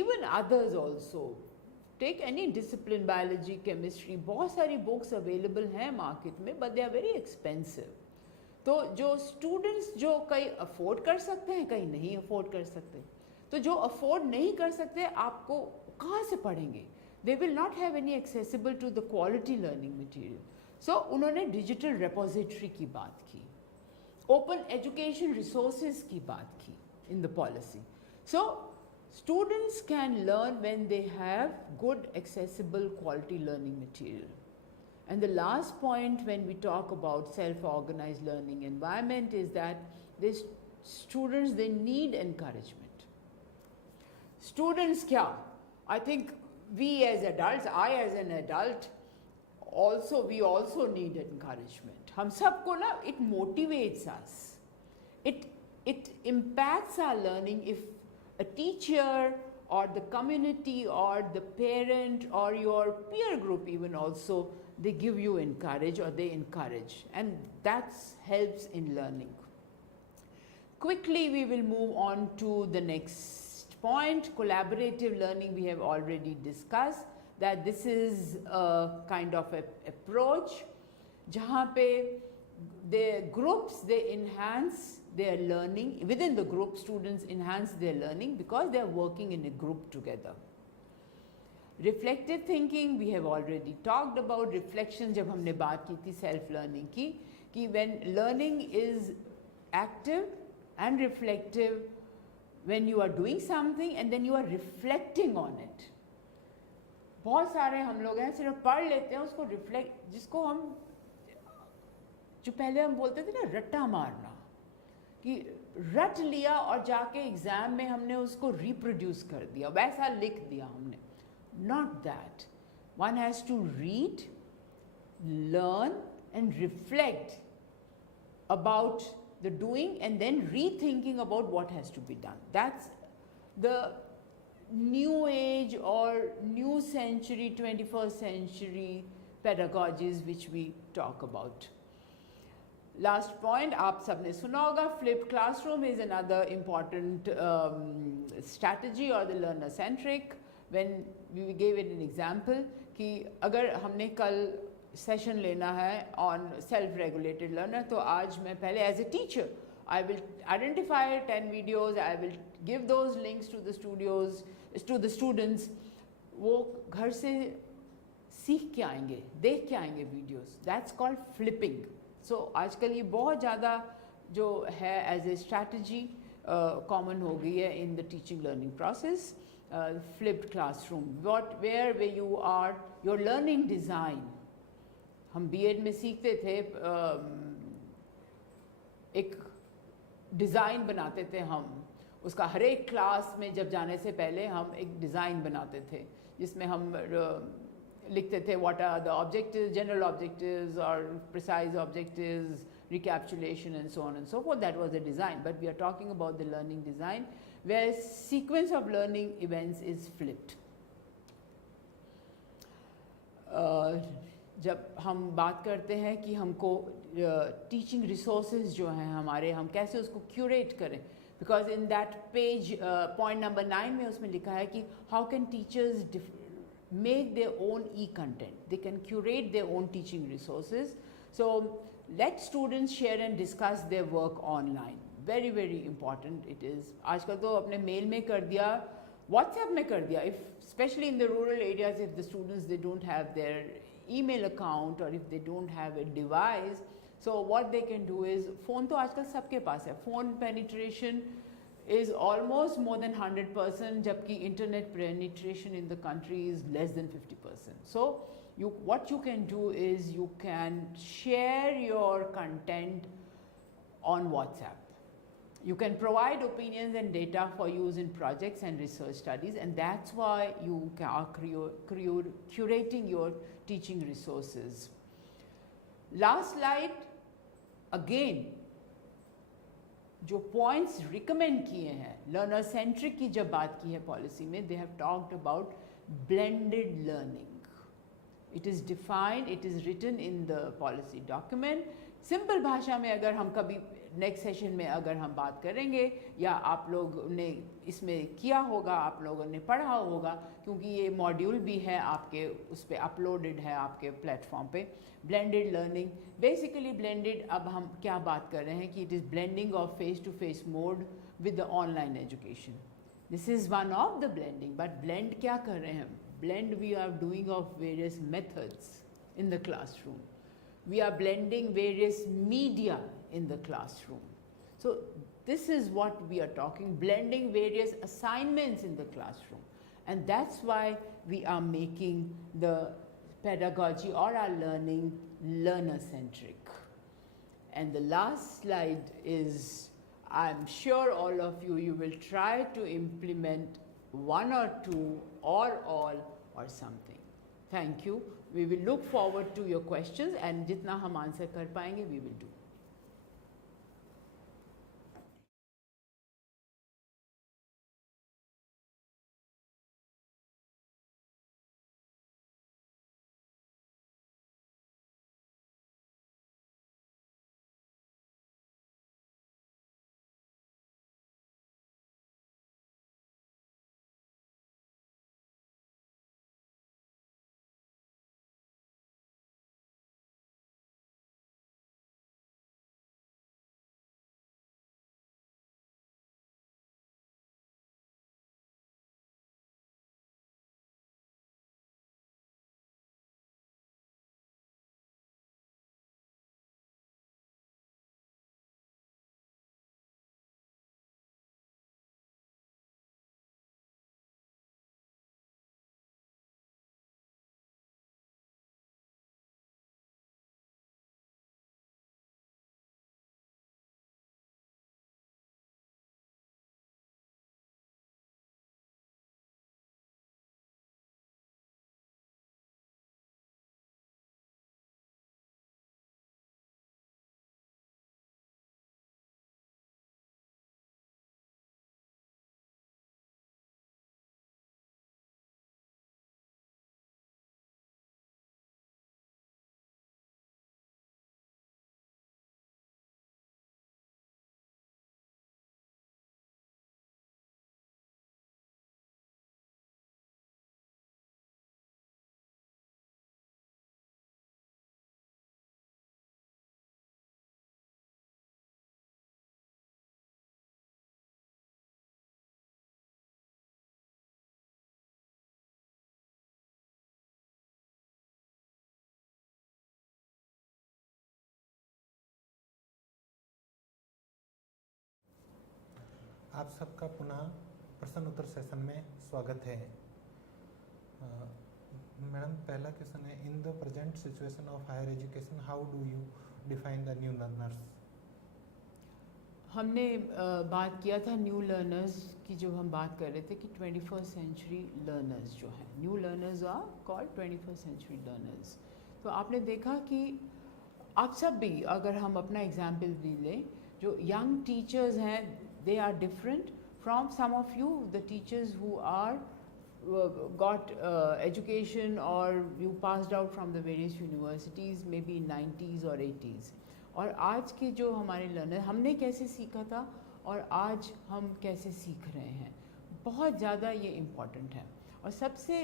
even others also, take any discipline, biology, chemistry, बहुत सारी बुक्स अवेलेबल हैं मार्केट में, but they are very expensive. तो जो स्टूडेंट्स जो कई अफोर्ड कर सकते हैं, कई नहीं अफोर्ड कर सकते, तो जो अफोर्ड नहीं कर सकते आपको कहाँ से पढ़ेंगे? They will not have any accessible to the quality learning material. So उन्होंने डिजिटल रिपोजिटरी की बात की, ओपन एजुकेशन रिसोर्सेज की बात की in the policy. So students can learn when they have good accessible quality learning material. And the last point when we talk about self-organized learning environment is that these students, they need encouragement. Students kya? I think we as adults, I as an adult, we also need encouragement. Hum sabko na, it motivates us. It impacts our learning if a teacher or the community or the parent or your peer group even also, they give you encourage or they encourage, and that helps in learning. Quickly we will move on to the next point, collaborative learning. We have already discussed that this is a kind of a approach jahan pe the groups, they enhance their learning. Within the group, students enhance their learning because they are working in a group together. Reflective thinking, we have already talked about. Reflection, जब हमने बात की थी self learning की, कि when learning is active and reflective, when you are doing something and then you are reflecting on it. बहुत सारे हम लोग हैं सिर्फ पढ़ लेते हैं, उसको reflect, जिसको हम, जो पहले हम बोलते थे ना रट्टा मारना, कि रट लिया और जाके एग्जाम में हमने उसको रिप्रोड्यूस कर दिया, वैसा लिख दिया हमने. Not that. One has to read, learn and reflect about the doing and then rethinking about what has to be done. That's the new age और new century, 21st century pedagogies which we talk about. Last point, आप सबने सुना होगा, flipped classroom is another important strategy or the learner centric. When we gave it an example कि अगर हमने कल session लेना है on self regulated learner, तो आज मैं पहले as a teacher I will identify 10 videos, I will give those links to the studios, to the students. वो घर से सीख के आएंगे, देख के आएंगे videos. That's called flipping. So आजकल ये बहुत ज़्यादा जो है एज ए स्ट्रैटेजी कॉमन हो गई है in the teaching learning process. Flipped classroom, where you are your learning design. हम बीएड में सीखते थे, एक डिज़ाइन बनाते थे हम, उसका हर एक क्लास में जब जाने से पहले हम एक डिज़ाइन बनाते थे जिसमें हम लिखते थे what are the objectives, general objectives or precise objectives, recapitulation and so on and so forth. That was the design, but we are talking about the learning design where sequence of learning events is flipped. जब हम बात करते हैं कि हमको teaching resources जो हैं हमारे, हम कैसे उसको क्यूरेट करें, because in that page point number 9 में उसमें लिखा है कि how can teachers make their own e-content. They can curate their own teaching resources. So let students share and discuss their work online. Very, very important it is. आजकल तो अपने mail में कर दिया, WhatsApp में कर दिया. If especially in the rural areas, if the students they don't have their email account or if they don't have a device, so what they can do is, phone तो आजकल सबके पास है. Phone penetration is almost more than 100%, जबकि internet penetration in the country is less than 50%. So what you can do is you can share your content on WhatsApp. You can provide opinions and data for use in projects and research studies, and that's why you are curating your teaching resources. Last slide, again, जो points recommend किए हैं, learner centric की जब बात की है policy में, they have talked about blended learning. It is defined, it is written in the policy document. Simple भाषा में अगर हम कभी नेक्स्ट सेशन में अगर हम बात करेंगे, या आप लोग ने इसमें किया होगा, आप लोगों ने पढ़ा होगा, क्योंकि ये मॉड्यूल भी है आपके उस पर अपलोडेड है आपके प्लेटफॉर्म पे. ब्लेंडेड लर्निंग, बेसिकली ब्लेंडेड, अब हम क्या बात कर रहे हैं कि it is blending of face to face mode with the online education. This is one of the blending. But blend क्या कर रहे हैं हम? Blend we are doing of various methods in the classroom. We are blending various media in the classroom. So this is what we are talking, blending various assignments in the classroom. And that's why we are making the pedagogy or our learning learner-centric. And the last slide is, I'm sure all of you, you will try to implement one or two or all or something. Thank you. We will look forward to your questions, and जितना हम answer कर पाएंगे we will do. आप सबका पुनः प्रश्न उत्तर session में स्वागत है. मैडम, पहला क्वेश्चन है, in the present situation of higher education how do you define the new learners? हमने बात किया था न्यू लर्नर्स की, जो हम बात कर रहे थे कि 21st सेंचुरी लर्नर्स जो हैं, new learners are called 21st century learners. तो आपने देखा कि आप सब भी, अगर हम अपना एग्जाम्पल भी लें, जो यंग टीचर्स हैं, they are different from some of you, the teachers who are got education or you passed out from the various universities maybe in 90s or 80s. और आज के जो हमारे लर्नर, हमने कैसे सीखा था और आज हम कैसे सीख रहे हैं, बहुत ज़्यादा ये इम्पॉर्टेंट है. और सबसे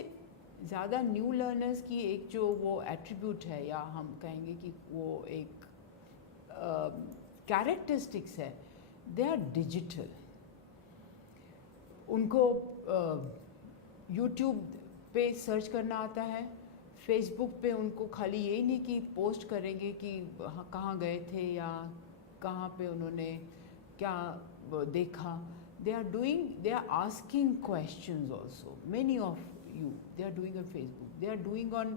ज़्यादा न्यू लर्नर्स की एक जो वो एट्रीब्यूट है, या हम कहेंगे कि वो एक कैरेक्टरिस्टिक्स है, दे आर डिजिटल. उनको यूट्यूब पे सर्च करना आता है, फेसबुक पे उनको खाली यही नहीं कि पोस्ट करेंगे कि कहाँ गए थे या कहाँ पे उन्होंने क्या देखा. They are doing, they are asking questions also. Many of you, they are doing on Facebook, they are doing on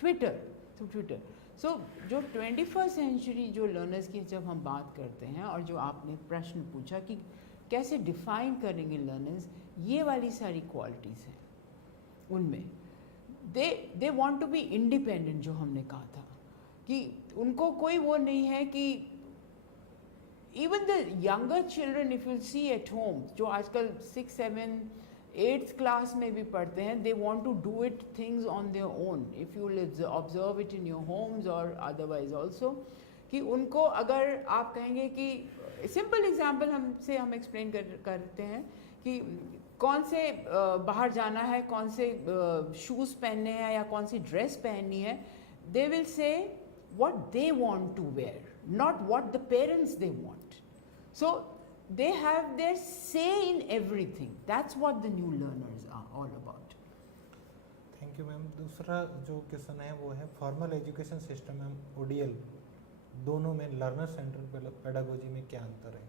Twitter, through Twitter. So जो 21st सेंचुरी जो लर्नर्स की जब हम बात करते हैं और जो आपने प्रश्न पूछा कि कैसे डिफाइन करेंगे लर्नर्स, ये वाली सारी क्वालिटीज़ हैं उनमें। They want to be independent, जो हमने कहा था कि उनको कोई वो नहीं है कि even the younger children if you see at home, जो आजकल 6, 7, 8th क्लास में भी पढ़ते हैं, they want to do it things on their own. If you observe it in your homes और अदरवाइज ऑल्सो, कि उनको अगर आप कहेंगे कि सिंपल एग्जांपल हम एक्सप्लेन करते हैं कि कौन से बाहर जाना है, कौन से शूज़ पहनने हैं या कौन सी ड्रेस पहननी है, they will say what they want to wear, not what the parents they want. So they have their say in everything. That's what the new learners are all about. Thank you ma'am. दूसरा जो question है वो है formal education system and ODL दोनों में learner central pedagogy में क्या अंतर है?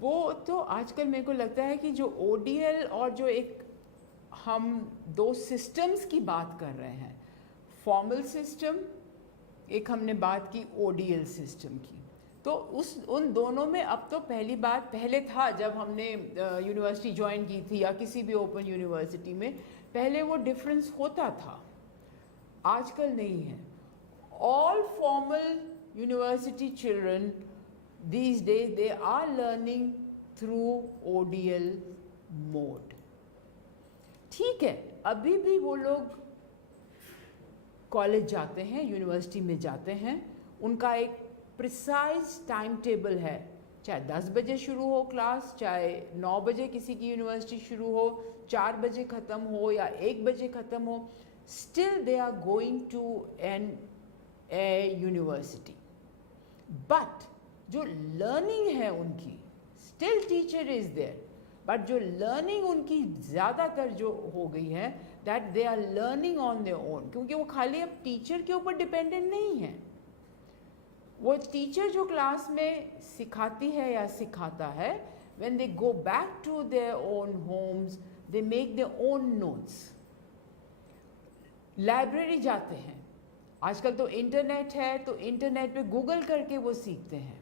वो तो आजकल मेरे को लगता है कि जो ओडीएल और जो एक हम दो सिस्टम्स की बात कर रहे हैं, फॉर्मल सिस्टम, एक हमने बात की ओडीएल सिस्टम की, तो उन दोनों में अब तो पहली बात, पहले था जब हमने यूनिवर्सिटी ज्वाइन की थी या किसी भी ओपन यूनिवर्सिटी में, पहले वो डिफरेंस होता था, आजकल नहीं है। All formal university children these days they are learning through ODL mode. ठीक है, अभी भी वो लोग कॉलेज जाते हैं, यूनिवर्सिटी में जाते हैं, उनका एक प्रिसाइज टाइम टेबल है, चाहे 10 बजे शुरू हो क्लास, चाहे 9 बजे किसी की यूनिवर्सिटी शुरू हो, 4 बजे ख़त्म हो या 1 बजे ख़त्म हो, still they are going to a university. But जो लर्निंग है उनकी, still teacher is there, but जो लर्निंग उनकी ज़्यादातर जो हो गई है, that they are learning on their own, क्योंकि वो खाली अब टीचर के ऊपर डिपेंडेंट नहीं है। वो टीचर जो क्लास में सिखाती है या सिखाता है, when they go back to their own homes, they make their own notes. Library जाते हैं, आजकल तो इंटरनेट है, तो इंटरनेट पे गूगल करके वो सीखते हैं,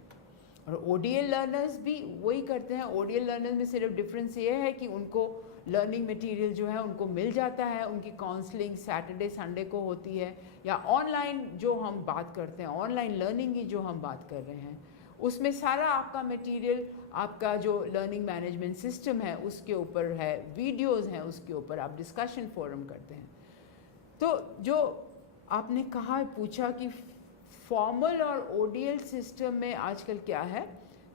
और ओडीएल लर्नर्स भी वही करते हैं। ओडीएल लर्नर्स में सिर्फ डिफरेंस ये है कि उनको लर्निंग मटेरियल जो है उनको मिल जाता है, उनकी काउंसलिंग सैटरडे संडे को होती है, या ऑनलाइन जो हम बात करते हैं, ऑनलाइन लर्निंग की जो हम बात कर रहे हैं, उसमें सारा आपका मटेरियल, आपका जो लर्निंग मैनेजमेंट सिस्टम है उसके ऊपर है, वीडियोस हैं उसके ऊपर, आप डिस्कशन फोरम करते हैं। तो जो आपने कहा, पूछा कि फॉर्मल और ओडीएल सिस्टम में आजकल क्या है,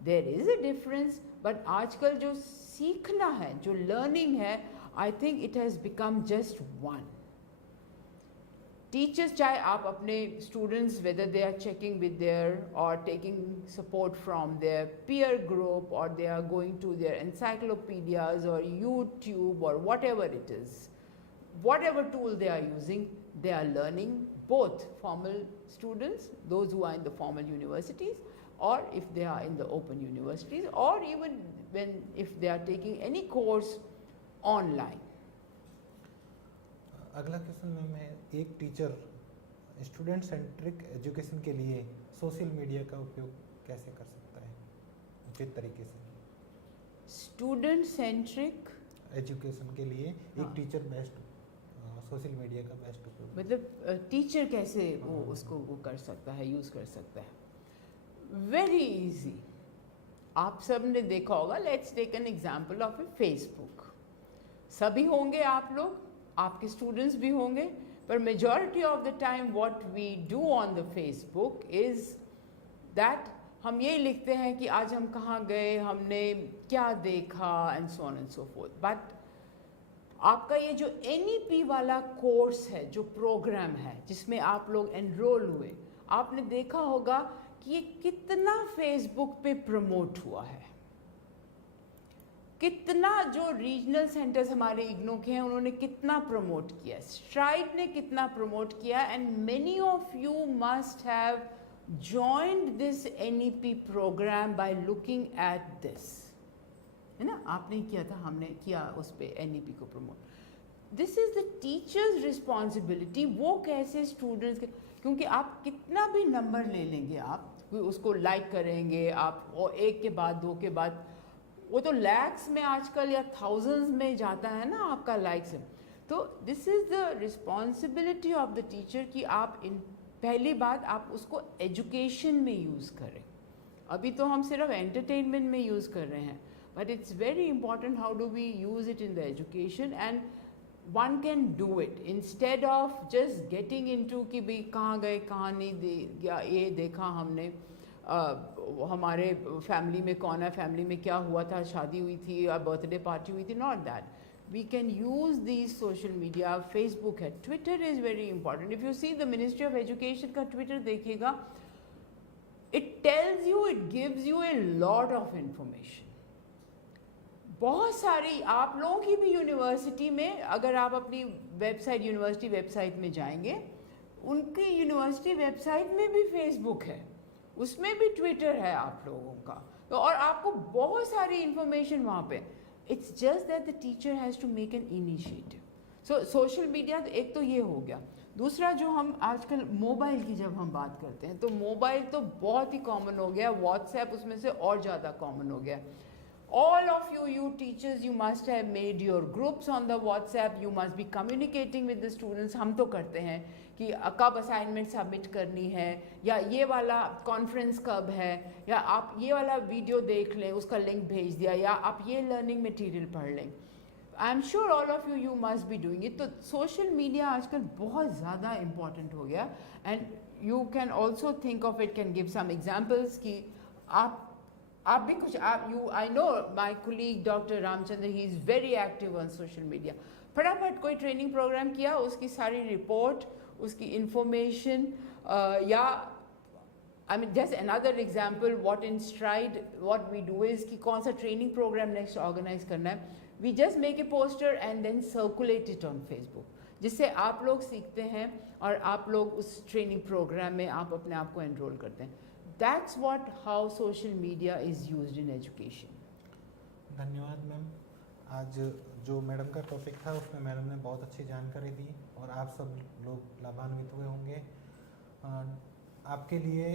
there is a difference, but आजकल जो सीखना है, जो लर्निंग है, I think it has become just one. Teachers, चाहे आप अपने students, whether they are checking with their और taking support from their peer group, और they are going to their encyclopedias or YouTube or whatever it is, whatever tool they are using, they are learning, both formal students, those who are in the formal universities, or if they are in the open universities, or even if they are taking any course online. अगला question में मैं, एक teacher student centric education के लिए social media का उपयोग कैसे कर सकता है उचित तरीके से? स्टूडेंट सेंट्रिक एजुकेशन के लिए एक टीचर बेस्ट सोशल मीडिया का बेस्ट उपयोग, मतलब टीचर कैसे वो उसको वो कर सकता है, यूज़ कर सकता है? Very easy. आप सब ने देखा होगा, let's take an example of a Facebook. सभी होंगे आप लोग, आपके स्टूडेंट्स भी होंगे, पर majority of the time what we do on the Facebook is that हम ये लिखते हैं कि आज हम कहाँ गए, हमने क्या देखा, and so on and so fourth. But आपका ये जो NEP वाला कोर्स है, जो प्रोग्राम है जिसमें आप लोग एनरोल हुए, आपने देखा होगा कि ये कितना फेसबुक पे प्रमोट हुआ है, कितना जो रीजनल सेंटर्स हमारे इग्नो के हैं उन्होंने कितना प्रमोट किया, स्ट्राइड ने कितना प्रमोट किया, and many of you must have joined this NEP programme by looking at this, है ना? आपने किया था, हमने किया उस पर NEP को promote. This is the teachers responsibility, वो कैसे स्टूडेंट्स के, क्योंकि आप कितना भी नंबर ले लेंगे, आप उसको लाइक करेंगे आप, और एक के बाद दो के बाद, वो तो लैक्स में आजकल या थाउजेंड्स में जाता है ना आपका लाइक्स। तो this is the responsibility of the teacher कि आप पहली बात आप उसको एजुकेशन में यूज़ करें। अभी तो हम सिर्फ एंटरटेनमेंट में यूज़ कर रहे हैं, but it's very important how do we use it in the education, and one can do it instead of just getting into कि भाई कहाँ गए कहाँ नहीं या ये देखा हमने, हमारे फैमिली में कौन है, फैमिली में क्या हुआ था, शादी हुई थी या बर्थडे पार्टी हुई थी, not that. We can use these social media, Facebook है, Twitter is very important. If you see the Ministry of Education का Twitter देखिएगा, it tells you, it gives you a lot of information. बहुत सारी, आप लोगों की भी university में अगर आप अपनी वेबसाइट, यूनिवर्सिटी वेबसाइट में जाएंगे, उनकी यूनिवर्सिटी वेबसाइट में भी फेसबुक है, उसमें भी ट्विटर है आप लोगों का, तो और आपको बहुत सारी इंफॉर्मेशन वहाँ पे। It's just that the teacher has to make an initiative. So social media एक तो ये हो गया। दूसरा जो हम आजकल मोबाइल की जब हम बात करते हैं, तो मोबाइल तो बहुत ही कॉमन हो गया, व्हाट्सएप उसमें से और ज़्यादा कॉमन हो गया। All of you, you teachers, you must have made your groups on the WhatsApp. You must be communicating with the students. हम तो करते हैं कि कब असाइनमेंट सबमिट करनी है, या ये वाला कॉन्फ्रेंस कब है, या आप ये वाला वीडियो देख लें, उसका लिंक भेज दिया, या आप ये लर्निंग मटेरियल पढ़ लें। I am sure all of you must be doing it. तो सोशल मीडिया आजकल बहुत ज़्यादा इम्पॉर्टेंट हो गया, and you can also think of it, can give some examples कि आप भी कुछ, आप you, I know my colleague doctor Ramchandra, he is very active on social media. फटाफट कोई ट्रेनिंग प्रोग्राम किया, उसकी सारी रिपोर्ट, उसकी इंफॉर्मेशन, या I mean just another example, what in stride what we do is कि कौन सा ट्रेनिंग प्रोग्राम नेक्स्ट ऑर्गेनाइज करना है, we just make a poster and then circulate it on Facebook, जिससे आप लोग सीखते हैं और आप लोग उस ट्रेनिंग प्रोग्राम में आप अपने आप को एनरोल करते हैं। That's what how social media is used in education. धन्यवाद मैम। आज जो मैडम का टॉपिक था उसमें मैडम ने बहुत अच्छी जानकारी दी और आप सब लोग लाभान्वित हुए होंगे। आपके लिए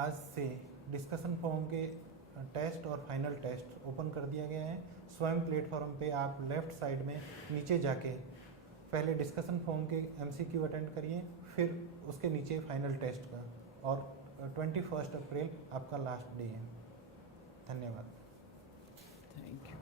आज से डिस्कशन फॉर्म के टेस्ट और फाइनल टेस्ट ओपन कर दिया गया है। स्वयं प्लेटफॉर्म पे आप लेफ़्ट साइड में नीचे जाके पहले डिस्कशन फॉर्म के MCQ अटेंड करिए, फिर उसके नीचे फाइनल टेस्ट का, और 21 अप्रैल आपका लास्ट डे है। धन्यवाद। Thank you.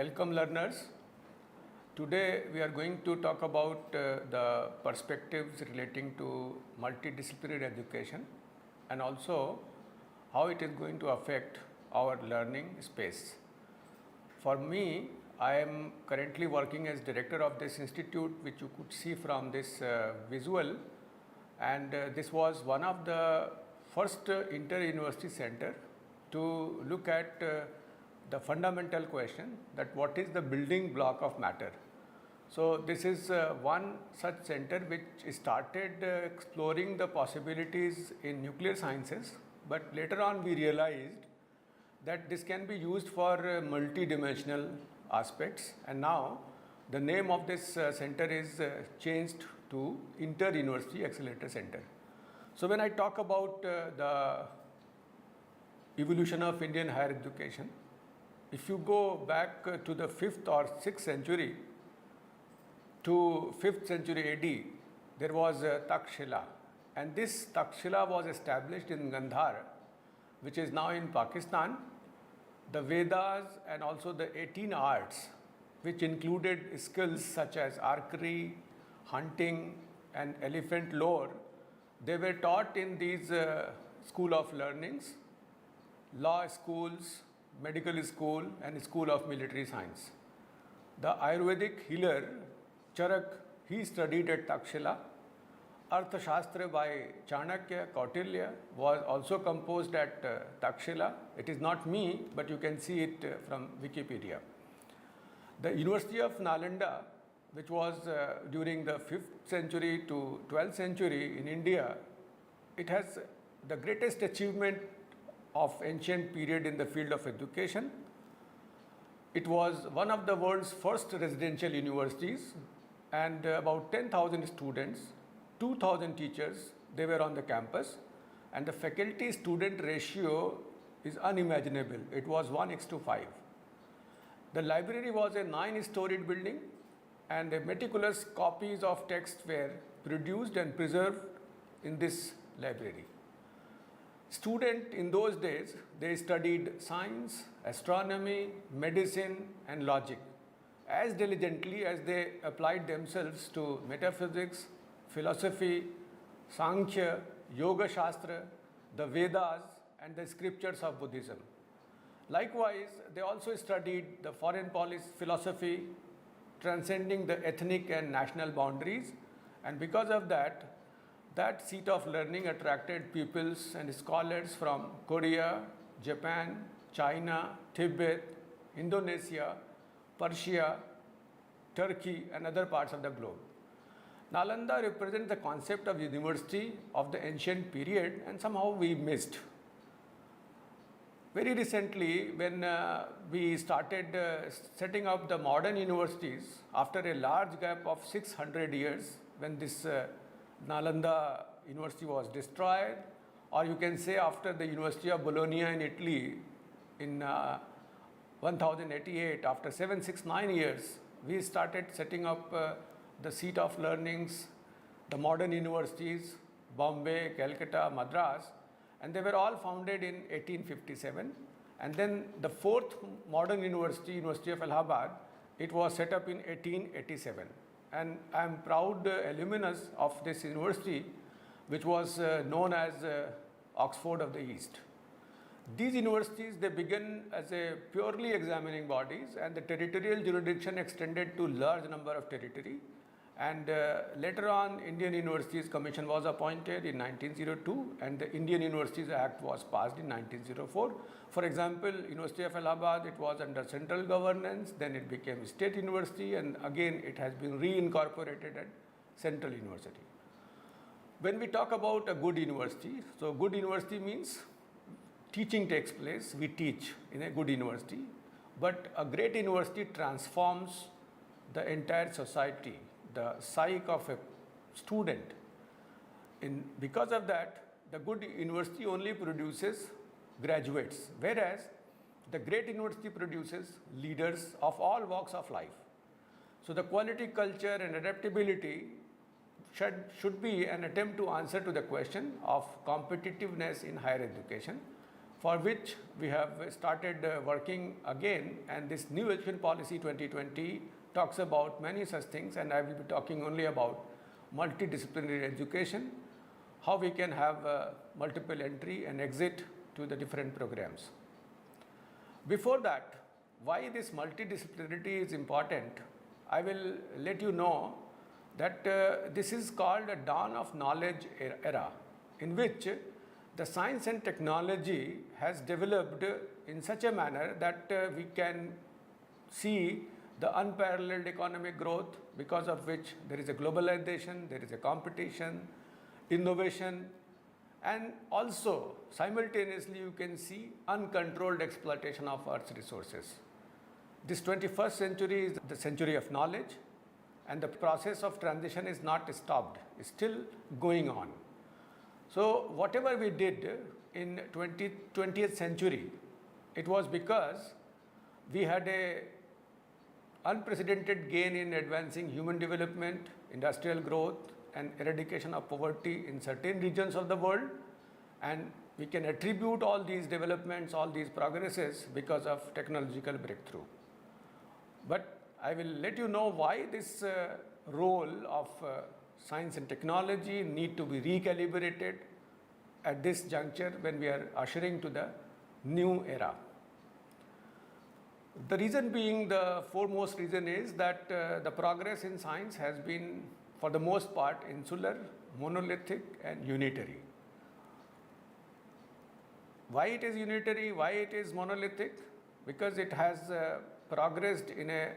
Welcome learners. Today we are going to talk about the perspectives relating to multidisciplinary education and also how it is going to affect our learning space. For me, I am currently working as director of this institute, which you could see from this visual, and this was one of the first inter-university center to look at the fundamental question that what is the building block of matter. So this is one such center which started exploring the possibilities in nuclear sciences, but later on we realized that this can be used for multi-dimensional aspects, and now the name of this center is changed to Inter-University Accelerator Center. So when I talk about the evolution of Indian higher education, if you go back to the 5th or 6th century, to 5th century AD, there was a Takshila, and this Takshila was established in Gandhar, which is now in Pakistan. The Vedas and also the 18 arts, which included skills such as archery, hunting, and elephant lore, they were taught in these school of learnings, law schools, medical school, and school of military science. The Ayurvedic healer Charak, he studied at Takshila. Arthashastra by Chanakya, Kautilya was also composed at Takshila. It is not me, but you can see it from Wikipedia. The University of Nalanda, which was during the 5th century to 12th century in India, it has the greatest achievement of ancient period in the field of education. It was one of the world's first residential universities, and about 10,000 students, 2,000 teachers, they were on the campus, and the faculty student ratio is unimaginable. It was 1:5. The library was a 9-storied building, and meticulous copies of texts were produced and preserved in this library. Students in those days, they studied science, astronomy, medicine, and logic as diligently as they applied themselves to metaphysics, philosophy, Sankhya, Yoga Shastra, the Vedas, and the scriptures of Buddhism. Likewise, they also studied the foreign policy philosophy, transcending the ethnic and national boundaries, and because of that, that seat of learning attracted pupils and scholars from Korea, Japan, China, Tibet, Indonesia, Persia, Turkey, and other parts of the globe. Nalanda represents the concept of university of the ancient period, and somehow we missed. Very recently, when we started setting up the modern universities, after a large gap of 600 years, when this Nalanda University was destroyed, or you can say after the University of Bologna in Italy in 1088, after 769 years, we started setting up the seat of learnings, the modern universities, Bombay, Calcutta, Madras, and they were all founded in 1857. And then the 4th modern university, University of Allahabad, it was set up in 1887. And I am proud alumnus of this university, which was known as Oxford of the East. These universities, they began as a purely examining bodies, and the territorial jurisdiction extended to large number of territory. And later on, Indian Universities Commission was appointed in 1902, and the Indian Universities Act was passed in 1904. For example, University of Allahabad, it was under central governance, then it became state university, and again it has been reincorporated at Central University. When we talk about a good university, so good university means teaching takes place, we teach in a good university, but a great university transforms the entire society, the psyche of a student. Because of that, the good university only produces graduates, whereas the great university produces leaders of all walks of life. So the quality, culture, and adaptability should be an attempt to answer to the question of competitiveness in higher education, for which we have started working again, and this new education policy 2020 talks about many such things, and I will be talking only about multidisciplinary education, how we can have multiple entry and exit to the different programs. Before that, why this multidisciplinarity is important, I will let you know that this is called a dawn of knowledge era, in which the science and technology has developed in such a manner that we can see the unparalleled economic growth, because of which there is a globalization, there is a competition, innovation, and also simultaneously you can see uncontrolled exploitation of Earth's resources. This 21st century is the century of knowledge, and the process of transition is not stopped, it's still going on. So whatever we did in 20th century, it was because we had a unprecedented gain in advancing human development, industrial growth, and eradication of poverty in certain regions of the world. And we can attribute all these developments, all these progresses because of technological breakthrough. But I will let you know why this role of science and technology need to be recalibrated at this juncture when we are ushering to the new era. The reason being, the foremost reason is that the progress in science has been, for the most part, insular, monolithic, and unitary. Why it is unitary? Why it is monolithic? Because it has progressed in a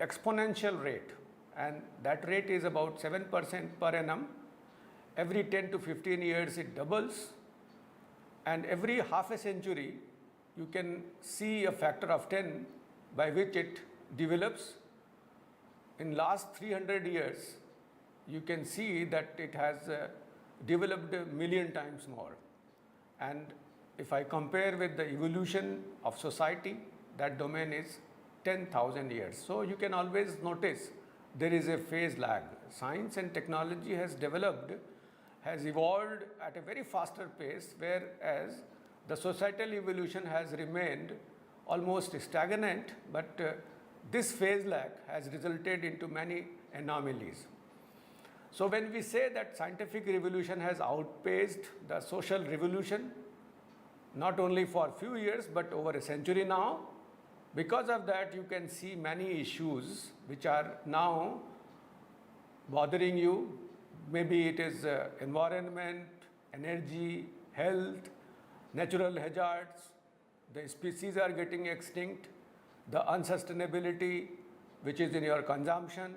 exponential rate, and that rate is about 7% per annum. Every 10 to 15 years it doubles, and every half a century you can see a factor of 10 by which it develops. In last 300 years, you can see that it has developed a million times more. And if I compare with the evolution of society, that domain is 10,000 years. So you can always notice there is a phase lag. Science and technology has developed, has evolved at a very faster pace, whereas the societal evolution has remained almost stagnant, but this phase lag has resulted into many anomalies. So when we say that scientific revolution has outpaced the social revolution, not only for a few years but over a century now, because of that you can see many issues which are now bothering you. Maybe it is environment, energy, health, natural hazards, the species are getting extinct, the unsustainability which is in your consumption,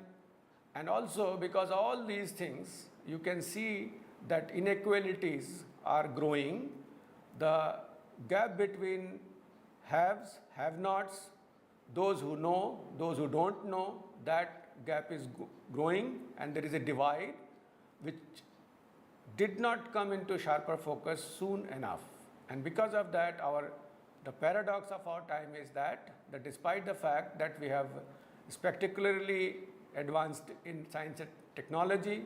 and also because all these things you can see that inequalities are growing. The gap between haves, have-nots, those who know, those who don't know, that gap is growing, and there is a divide which did not come into sharper focus soon enough. And because of that, the paradox of our time is that despite the fact that we have spectacularly advanced in science and technology,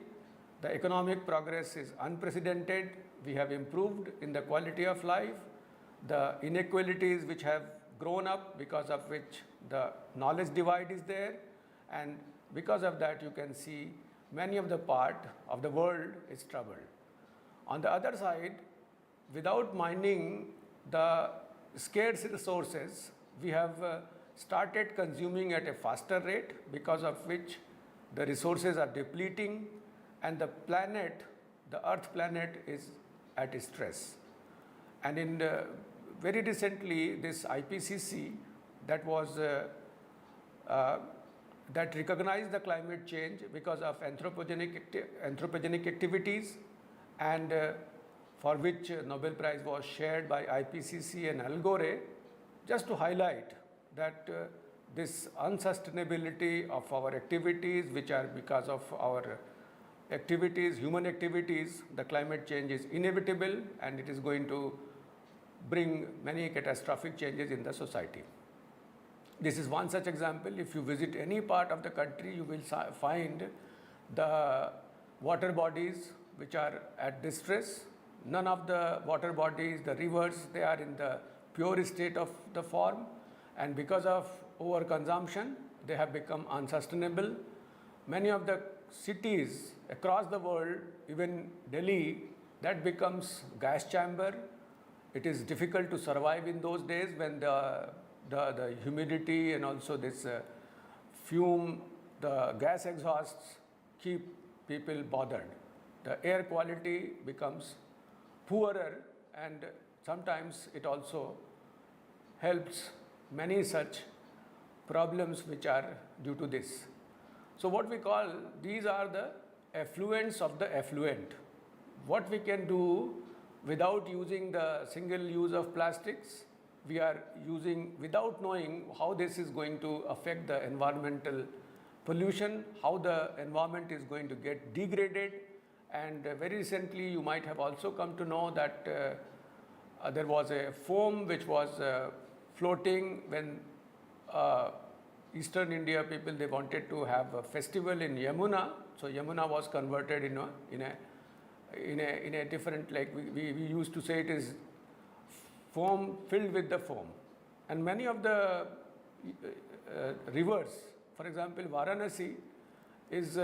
the economic progress is unprecedented, we have improved in the quality of life, the inequalities which have grown up, because of which the knowledge divide is there, and because of that you can see many of the part of the world is troubled. On the other side, without minding the scarce resources, we have started consuming at a faster rate, because of which the resources are depleting, and the planet, the Earth planet, is at stress. And in very recently, this IPCC that was that recognized the climate change because of anthropogenic activities, and for which Nobel Prize was shared by IPCC and Al Gore, just to highlight that this unsustainability of our activities, which are because of our activities, human activities, the climate change is inevitable, and it is going to bring many catastrophic changes in the society. This is one such example. If you visit any part of the country, you will find the water bodies which are at distress. None of the water bodies, the rivers, they are in the pure state of the form, and because of overconsumption, they have become unsustainable. Many of the cities across the world, even Delhi, that becomes gas chamber. It is difficult to survive in those days when the humidity and also this fume, the gas exhausts keep people bothered. The air quality becomes poorer, and sometimes it also helps many such problems which are due to this. So what we call, these are the effluents of the effluent. What we can do without using the single use of plastics, we are using without knowing how this is going to affect the environmental pollution, how the environment is going to get degraded, And very recently you might have also come to know that there was a foam which was floating when Eastern India people, they wanted to have a festival in Yamuna. So Yamuna was converted in a different, like we used to say it is foam filled with the foam. And many of the rivers, for example, Varanasi is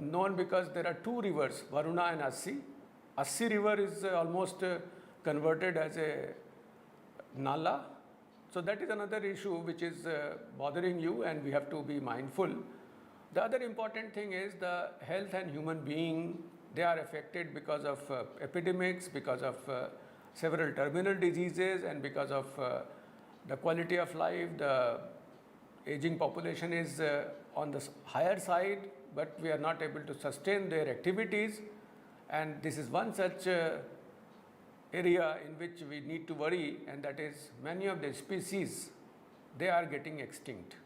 known because there are two rivers, Varuna and Assi. Assi river is almost converted as a nala. So that is another issue which is bothering you, and we have to be mindful. The other important thing is the health and human being, they are affected because of epidemics, because of several terminal diseases, and because of the quality of life. The aging population is on the higher side, but we are not able to sustain their activities, and this is one such area in which we need to worry, and that is many of the species, they are getting extinct.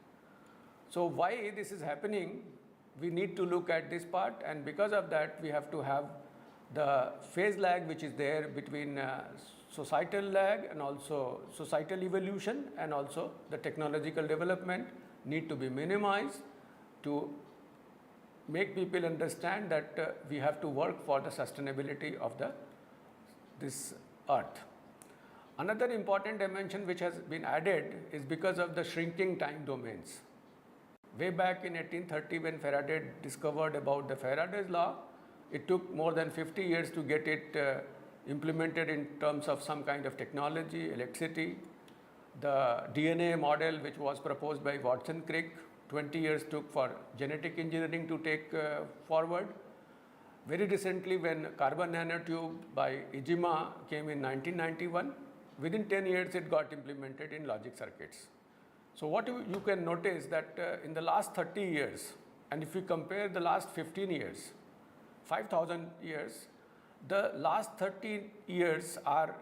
So why this is happening, we need to look at this part, and because of that we have to have the phase lag which is there between societal lag and also societal evolution, and also the technological development need to be minimized to make people understand that we have to work for the sustainability of this earth. Another important dimension which has been added is because of the shrinking time domains. Way back in 1830, when Faraday discovered about the Faraday's law, it took more than 50 years to get it implemented in terms of some kind of technology, electricity. The DNA model which was proposed by Watson Crick, 20 years took for genetic engineering to take forward. Very recently, when carbon nanotube by Ijima came in 1991, within 10 years it got implemented in logic circuits. So what you can notice that in the last 30 years, and if we compare the last 15 years, 5,000 years, the last 30 years are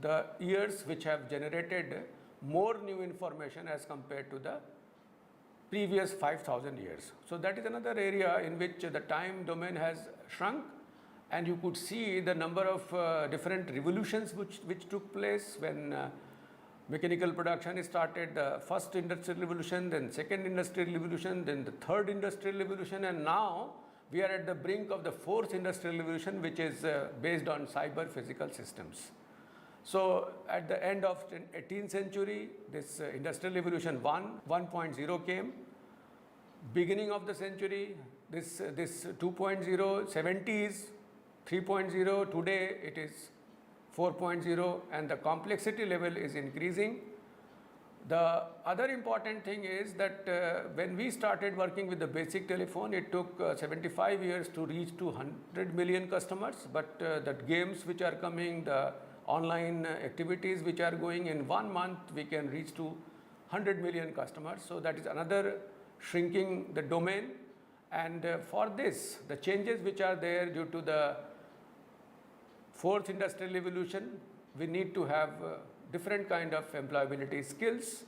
the years which have generated more new information as compared to the previous 5,000 years. So that is another area in which the time domain has shrunk, and you could see the number of different revolutions which took place when mechanical production started, the first industrial revolution, then second industrial revolution, then the third industrial revolution, and now we are at the brink of the fourth industrial revolution, which is based on cyber physical systems. So at the end of 18th century, this industrial revolution 1.0 came. Beginning of the century, this 2.0, 70s, 3.0, today it is 4.0, and the complexity level is increasing. The other important thing is that when we started working with the basic telephone, it took 75 years to reach to 100 million customers, but the games which are coming, the online activities which are going, in 1 month we can reach to 100 million customers. So that is another shrinking the domain, and for this, the changes which are there due to the fourth industrial revolution, we need to have different kind of employability skills.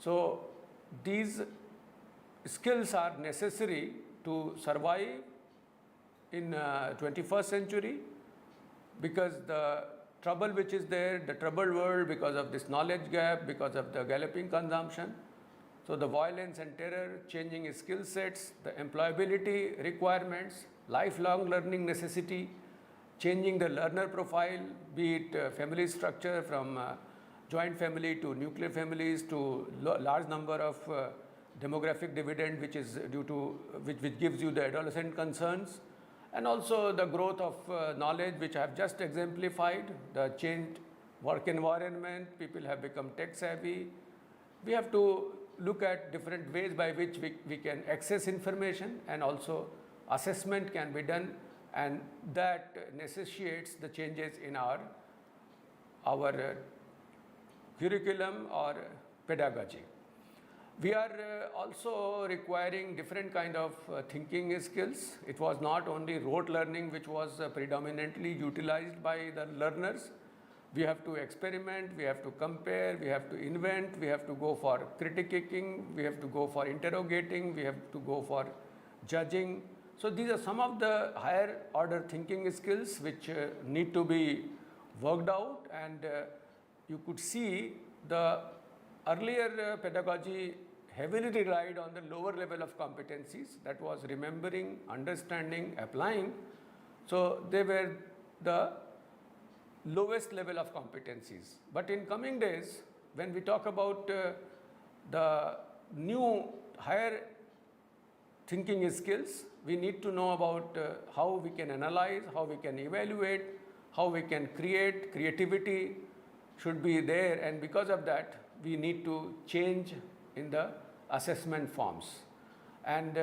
So these skills are necessary to survive in 21st century, because the trouble which is there, the troubled world, because of this knowledge gap, because of the galloping consumption. So the violence and terror, changing skill sets, the employability requirements, lifelong learning necessity, changing the learner profile, be it family structure from joint family to nuclear families to large number of demographic dividend which is due to, which gives you the adolescent concerns, and also the growth of knowledge which I have just exemplified, the changed work environment, people have become tech savvy. We have to look at different ways by which we can access information, and also assessment can be done, and that necessitates the changes in our curriculum or pedagogy. We are also requiring different kind of thinking skills. It was not only rote learning which was predominantly utilized by the learners. We have to experiment, we have to compare, we have to invent, we have to go for critiquing, we have to go for interrogating, we have to go for judging. So these are some of the higher order thinking skills which need to be worked out, and you could see the earlier pedagogy heavily relied on the lower level of competencies, that was remembering, understanding, applying. So they were the lowest level of competencies. But in coming days, when we talk about the new higher thinking skills, we need to know about how we can analyze, how we can evaluate, how we can create. Creativity should be there, and because of that, we need to change in the assessment forms. And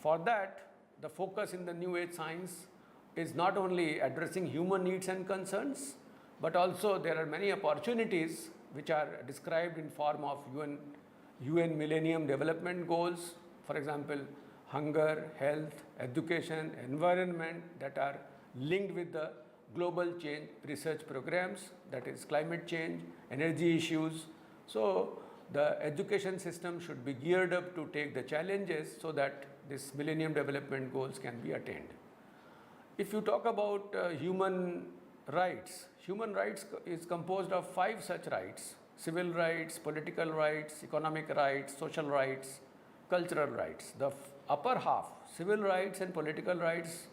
for that, the focus in the new age science is not only addressing human needs and concerns, but also there are many opportunities which are described in form of UN Millennium Development Goals, for example, hunger, health, education, environment, that are linked with the global change research programs, that is climate change, energy issues. So the education system should be geared up to take the challenges so that this Millennium Development Goals can be attained. If you talk about human rights is composed of 5 such rights: civil rights, political rights, economic rights, social rights, cultural rights. The upper half, civil rights and political rights,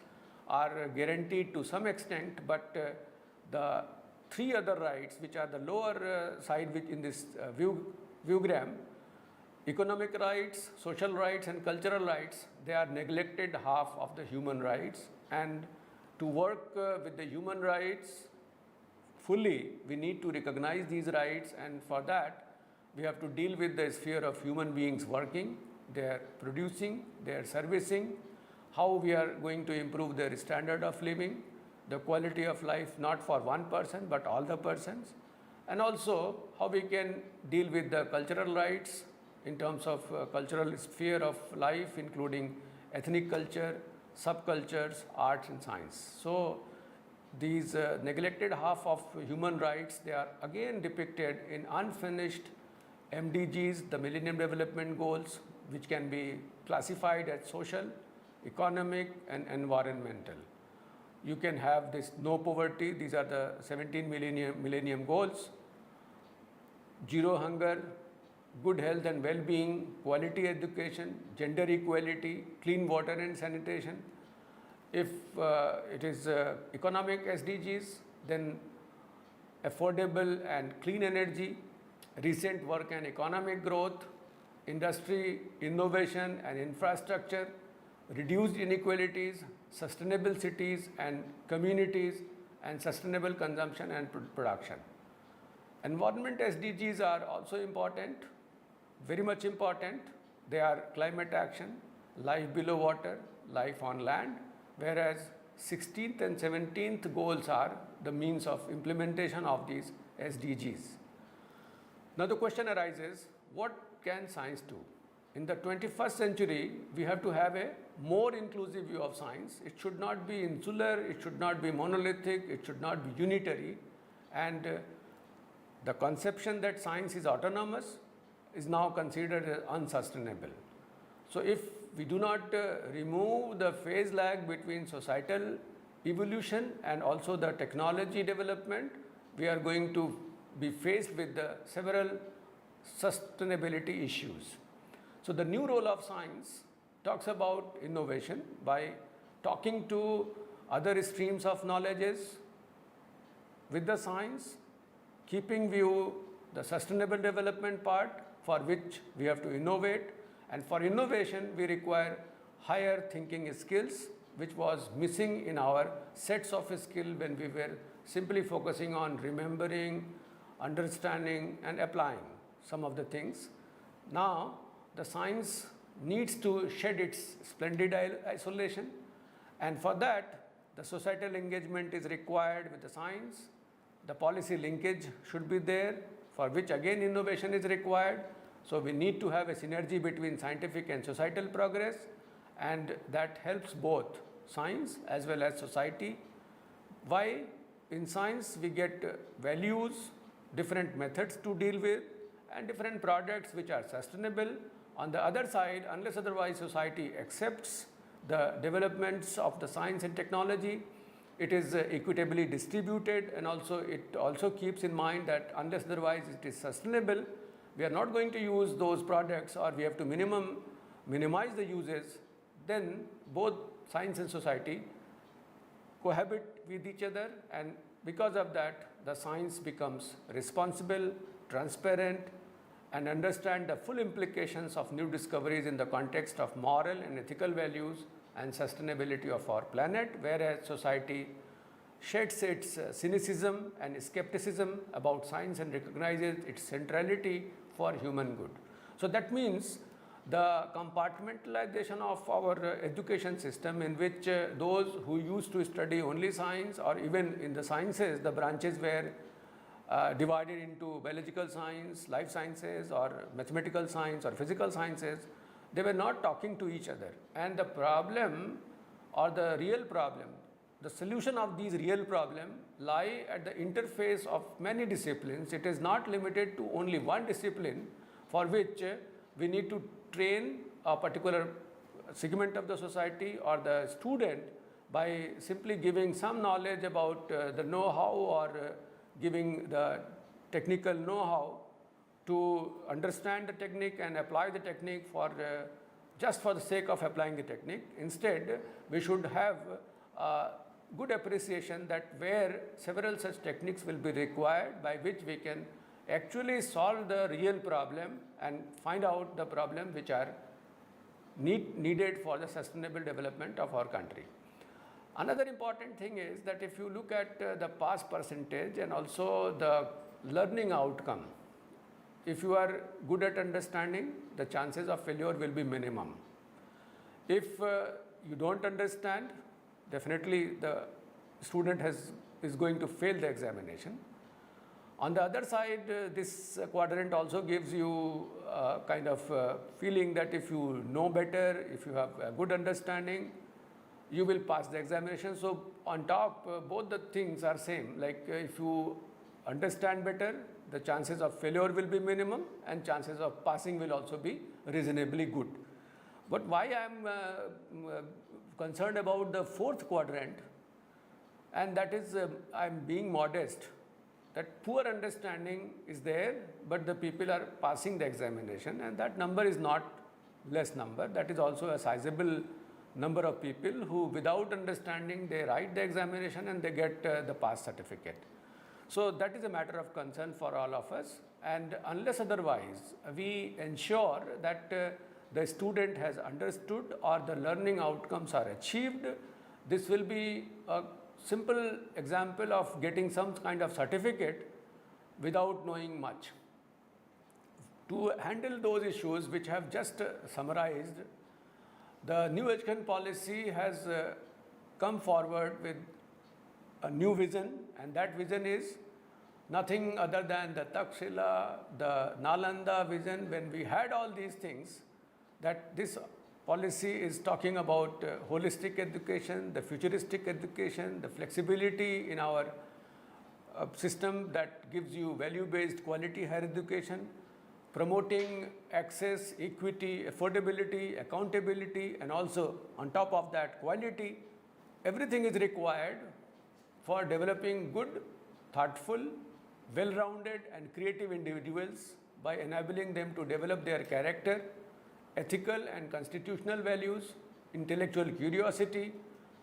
are guaranteed to some extent, but the 3 other rights, which are the lower side which in this viewgram, economic rights, social rights and cultural rights, they are neglected half of the human rights. And to work with the human rights fully, we need to recognize these rights, and for that we have to deal with the sphere of human beings working, their producing, their servicing, how we are going to improve their standard of living, the quality of life, not for one person but all the persons, and also how we can deal with the cultural rights in terms of cultural sphere of life, including ethnic culture, subcultures, arts and science. So these neglected half of human rights, they are again depicted in unfinished MDGs, the Millennium Development Goals, which can be classified as social, economic and environmental. You can have this no poverty, these are the 17 millennium goals, zero hunger, good health and well-being, quality education, gender equality, clean water and sanitation. If it is economic SDGs, then affordable and clean energy, recent work and economic growth, industry, innovation and infrastructure, reduced inequalities, sustainable cities and communities, and sustainable consumption and production. Environment SDGs are also important, very much important. They are climate action, life below water, life on land, whereas 16th and 17th goals are the means of implementation of these SDGs. Now the question arises, what can science do? In the 21st century, we have to have a more inclusive view of science. It should not be insular, it should not be monolithic, it should not be unitary. And the conception that science is autonomous is now considered as unsustainable. So if we do not remove the phase lag between societal evolution and also the technology development, we are going to be faced with the several sustainability issues. So the new role of science talks about innovation by talking to other streams of knowledges with the science, keeping view the sustainable development part, for which we have to innovate, and for innovation we require higher thinking skills, which was missing in our sets of skills when we were simply focusing on remembering, understanding and applying some of the things. Now the science needs to shed its splendid isolation, and for that the societal engagement is required with the science. The policy linkage should be there, for which again innovation is required. So we need to have a synergy between scientific and societal progress, and that helps both science as well as society. Why? In science we get values, different methods to deal with, and different products which are sustainable. On the other side, unless otherwise society accepts the developments of the science and technology. It is equitably distributed, and also it also keeps in mind that unless otherwise it is sustainable, we are not going to use those products, or we have to minimize the uses. Then both science and society cohabit with each other, and because of that the science becomes responsible, transparent, and understand the full implications of new discoveries in the context of moral and ethical values and sustainability of our planet, whereas society sheds its cynicism and skepticism about science and recognizes its centrality for human good. So that means the compartmentalization of our education system, in which those who used to study only science, or even in the sciences, the branches were divided into biological science, life sciences, or mathematical science, or physical sciences, they were not talking to each other. And the problem, or the real problem, the solution of these real problems lie at the interface of many disciplines. It is not limited to only one discipline, for which we need to train a particular segment of the society or the student by simply giving some knowledge about the know-how, or giving the technical know-how to understand the technique and apply the technique for just for the sake of applying the technique. Instead, we should have good appreciation that where several such techniques will be required, by which we can actually solve the real problem and find out the problems which are needed for the sustainable development of our country. Another important thing is that if you look at the pass percentage and also the learning outcome, if you are good at understanding, the chances of failure will be minimum. If you don't understand, definitely the student is going to fail the examination. On the other side, this quadrant also gives you a kind of feeling that if you know better, if you have a good understanding, you will pass the examination. So on top, both the things are same. Like if you understand better, the chances of failure will be minimum, and chances of passing will also be reasonably good. But why I am concerned about the fourth quadrant, and that is I am being modest, that poor understanding is there, but the people are passing the examination, and that number is not less number. That is also a sizable number of people who, without understanding, they write the examination and they get the pass certificate. So that is a matter of concern for all of us, and unless otherwise we ensure that the student has understood or the learning outcomes are achieved, this will be a simple example of getting some kind of certificate without knowing much. To handle those issues which I have just summarized, the new education policy has come forward with a new vision, and that vision is nothing other than the Takshila, the Nalanda vision. When we had all these things, that this policy is talking about holistic education, the futuristic education, the flexibility in our system that gives you value-based quality higher education, promoting access, equity, affordability, accountability, and also on top of that quality. Everything is required for developing good, thoughtful, well-rounded and creative individuals by enabling them to develop their character, ethical and constitutional values, intellectual curiosity,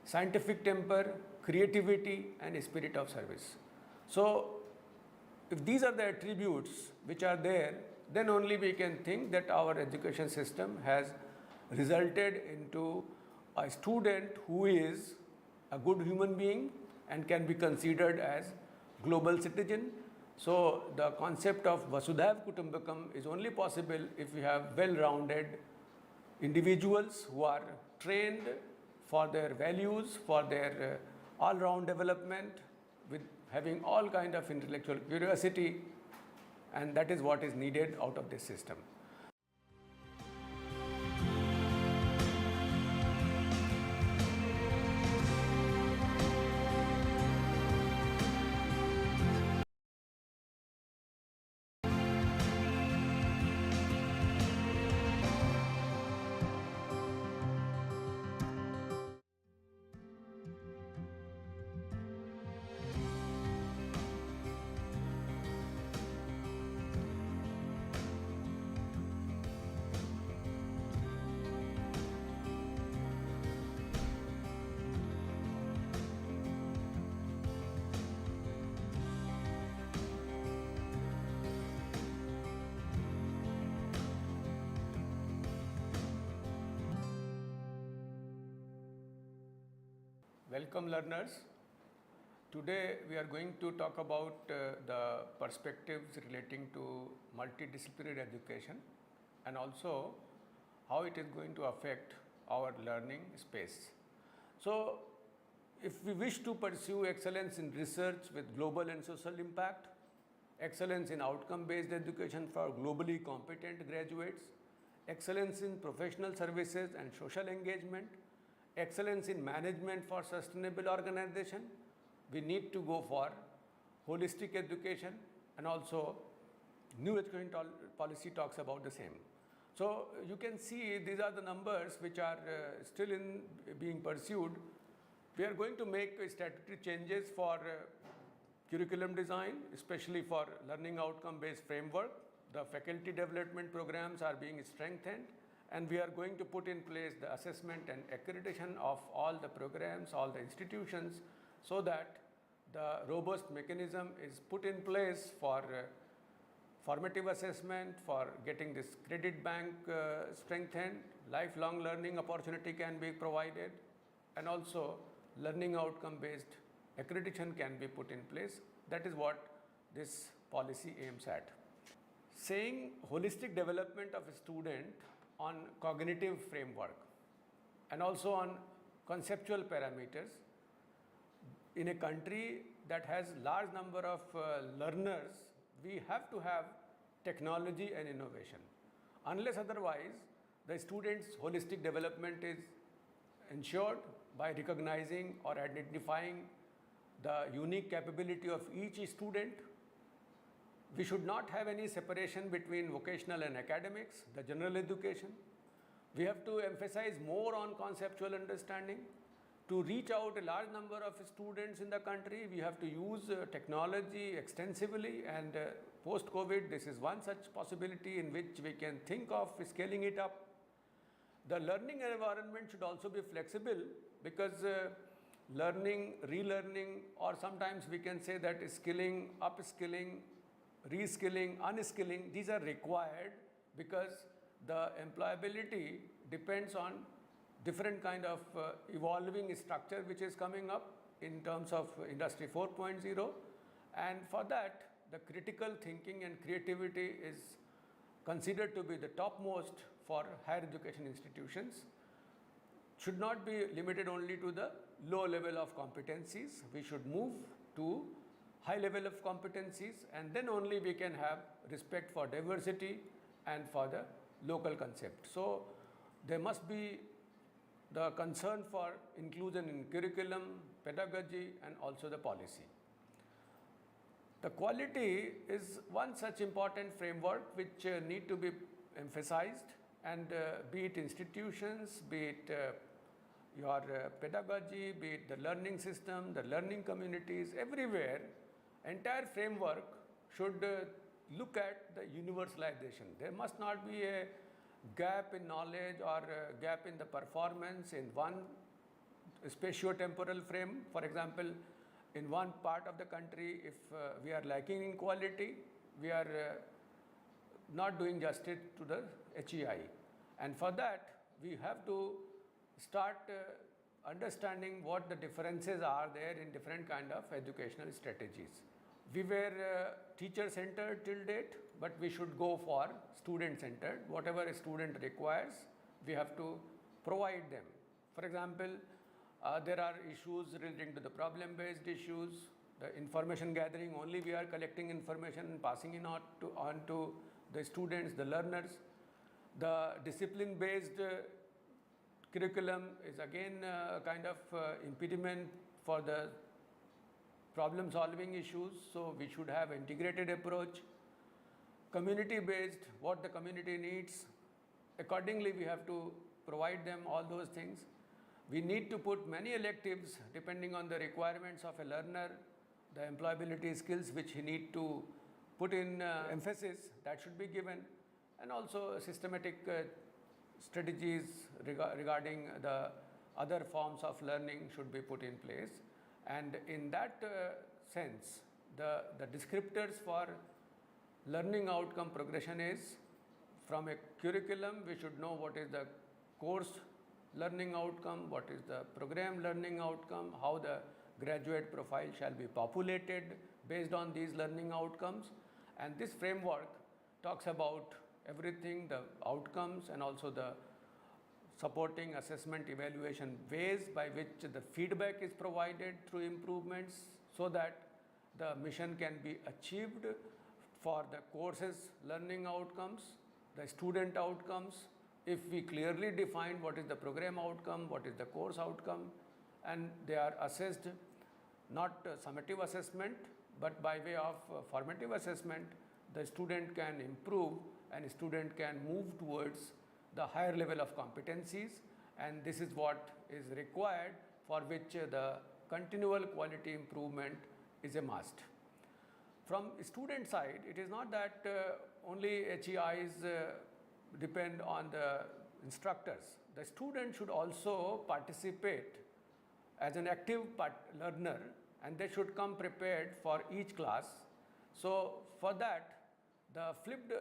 scientific temper, creativity, and spirit of service. So if these are the attributes which are there, then only we can think that our education system has resulted into a student who is a good human being and can be considered as global citizen. So the concept of Vasudhaiva Kutumbakam is only possible if we have well-rounded individuals who are trained for their values, for their all-round development, with having all kind of intellectual curiosity, and that is what is needed out of this system. Welcome learners. Today we are going to talk about the perspectives relating to multidisciplinary education and also how it is going to affect our learning space. So, if we wish to pursue excellence in research with global and social impact, excellence in outcome-based education for globally competent graduates, excellence in professional services and social engagement, excellence in management for sustainable organization, we need to go for holistic education, and also new education policy talks about the same. So you can see these are the numbers which are still being pursued. We are going to make statutory changes for curriculum design, especially for learning outcome based framework. The faculty development programs are being strengthened, and we are going to put in place the assessment and accreditation of all the programs, all the institutions, so that the robust mechanism is put in place for formative assessment, for getting this credit bank strengthened, lifelong learning opportunity can be provided, and also learning outcome based accreditation can be put in place. That is what this policy aims at. Saying holistic development of a student on cognitive framework and also on conceptual parameters. In a country that has large number of learners, we have to have technology and innovation. Unless otherwise, the student's holistic development is ensured by recognizing or identifying the unique capability of each student. We should not have any separation between vocational and academics, the general education. We have to emphasize more on conceptual understanding. To reach out a large number of students in the country, we have to use technology extensively, and post-COVID, this is one such possibility in which we can think of scaling it up. The learning environment should also be flexible, because learning, relearning, or sometimes we can say that skilling, upskilling, reskilling, unskilling, these are required because the employability depends on different kind of evolving structure which is coming up in terms of industry 4.0, and for that the critical thinking and creativity is considered to be the topmost for higher education institutions. Should not be limited only to the low level of competencies. We should move to high level of competencies, and then only we can have respect for diversity and for the local concept. So there must be the concern for inclusion in curriculum, pedagogy, and also the policy. The quality is one such important framework which need to be emphasized, and be it institutions, be it your pedagogy, be it the learning system, the learning communities, everywhere, entire framework should look at the universalization. There must not be a gap in knowledge or a gap in the performance in one spatio-temporal frame. For example, in one part of the country, if we are lacking in quality, we are not doing justice to the HEI. And for that, we have to start understanding what the differences are there in different kind of educational strategies. We were teacher-centered till date, but we should go for student-centered. Whatever a student requires, we have to provide them. For example, there are issues relating to the problem-based issues, the information gathering, only we are collecting information and passing it on to the students, the learners. The discipline-based curriculum is again kind of impediment for the problem solving issues, so we should have integrated approach. Community based, what the community needs, accordingly we have to provide them all those things. We need to put many electives depending on the requirements of a learner, the employability skills which he need to put in emphasis, that should be given, and also systematic strategies regarding the other forms of learning should be put in place. And in that sense, the descriptors for learning outcome progression is, from a curriculum, we should know what is the course learning outcome, what is the program learning outcome, how the graduate profile shall be populated based on these learning outcomes. And this framework talks about everything, the outcomes and also the supporting assessment evaluation ways by which the feedback is provided through improvements so that the mission can be achieved for the course's learning outcomes, the student outcomes. If we clearly define what is the program outcome, what is the course outcome, and they are assessed not summative assessment but by way of formative assessment, the student can improve and student can move towards the higher level of competencies, and this is what is required, for which the continual quality improvement is a must. From student side, it is not that only HEIs depend on the instructors. The student should also participate as an active learner, and they should come prepared for each class. So for that, the flipped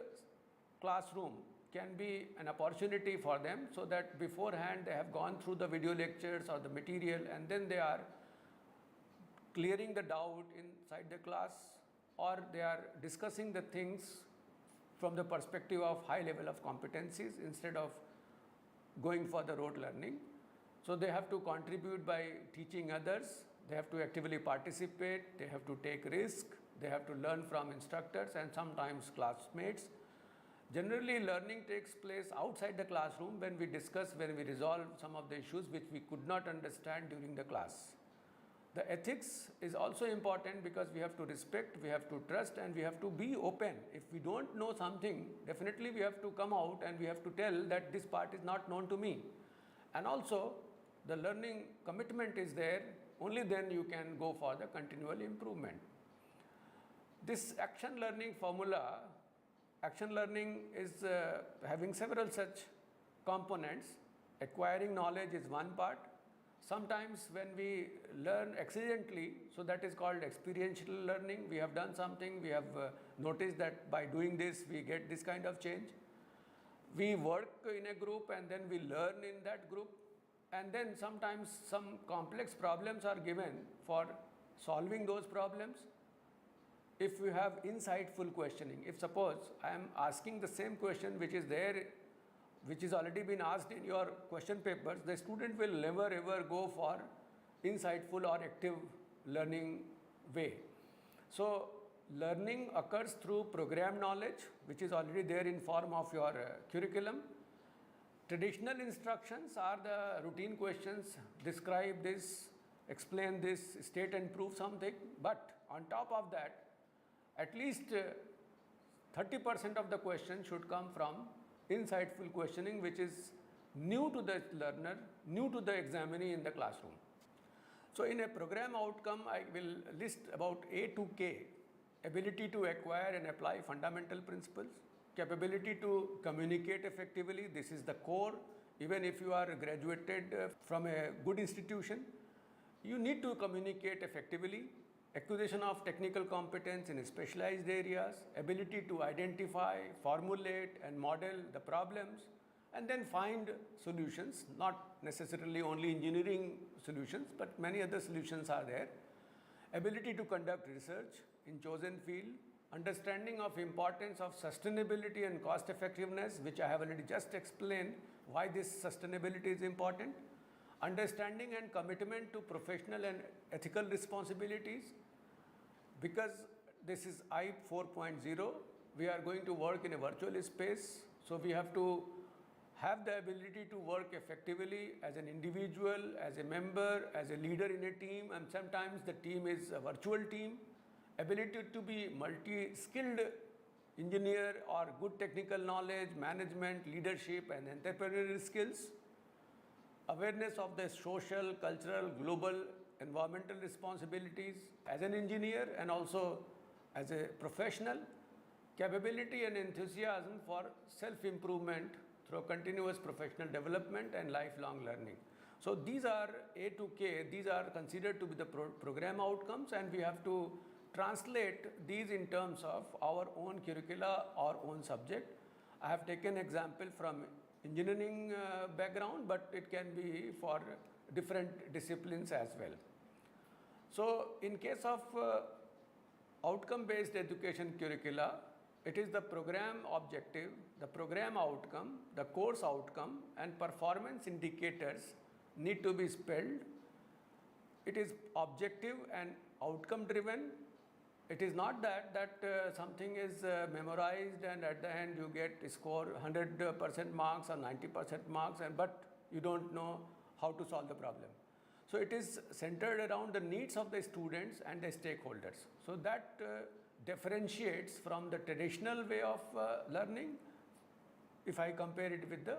classroom can be an opportunity for them, so that beforehand they have gone through the video lectures or the material, and then they are clearing the doubt inside the class, or they are discussing the things from the perspective of high level of competencies instead of going for the rote learning. So they have to contribute by teaching others, they have to actively participate, they have to take risk, they have to learn from instructors and sometimes classmates. Generally, learning takes place outside the classroom when we discuss, when we resolve some of the issues which we could not understand during the class. The ethics is also important because we have to respect, we have to trust, and we have to be open. If we don't know something, definitely we have to come out and we have to tell that this part is not known to me. And also, the learning commitment is there, only then you can go for the continual improvement. This action learning formula, action learning is having several such components. Acquiring knowledge is one part. Sometimes when we learn accidentally, so that is called experiential learning. We have done something, we have noticed that by doing this we get this kind of change. We work in a group and then we learn in that group, and then sometimes some complex problems are given. For solving those problems, if we have insightful questioning, if suppose I am asking the same question which is there, which is already been asked in your question papers, the student will never ever go for insightful or active learning way. So learning occurs through program knowledge, which is already there in form of your curriculum. Traditional instructions are the routine questions: describe this, explain this, state and prove something. But on top of that, at least 30% of the question should come from insightful questioning, which is new to the learner, new to the examinee in the classroom. So in a program outcome, I will list about A to K: ability to acquire and apply fundamental principles, capability to communicate effectively, this is the core. Even if you are graduated from a good institution, you need to communicate effectively. Acquisition of technical competence in specialized areas, ability to identify, formulate and model the problems, and then find solutions, not necessarily only engineering solutions, but many other solutions are there. Ability to conduct research in chosen field, understanding of importance of sustainability and cost effectiveness, which I have already just explained why this sustainability is important. Understanding and commitment to professional and ethical responsibilities. Because this is I 4.0, we are going to work in a virtual space, so we have to have the ability to work effectively as an individual, as a member, as a leader in a team, and sometimes the team is a virtual team. Ability to be multi-skilled engineer or good technical knowledge, management, leadership and entrepreneurial skills. Awareness of the social, cultural, global, environmental responsibilities as an engineer and also as a professional. Capability and enthusiasm for self-improvement through continuous professional development and lifelong learning. So these are A to K, these are considered to be the program outcomes, and we have to translate these in terms of our own curricula or own subject. I have taken example from engineering background, but it can be for different disciplines as well. So in case of outcome-based education curricula, it is the program objective, the program outcome, the course outcome, and performance indicators need to be spelled. It is objective and outcome driven. It is not that something is memorized and at the end you get score 100% marks or 90% marks, but you don't know how to solve the problem. So it is centered around the needs of the students and the stakeholders. So that differentiates from the traditional way of learning if I compare it with the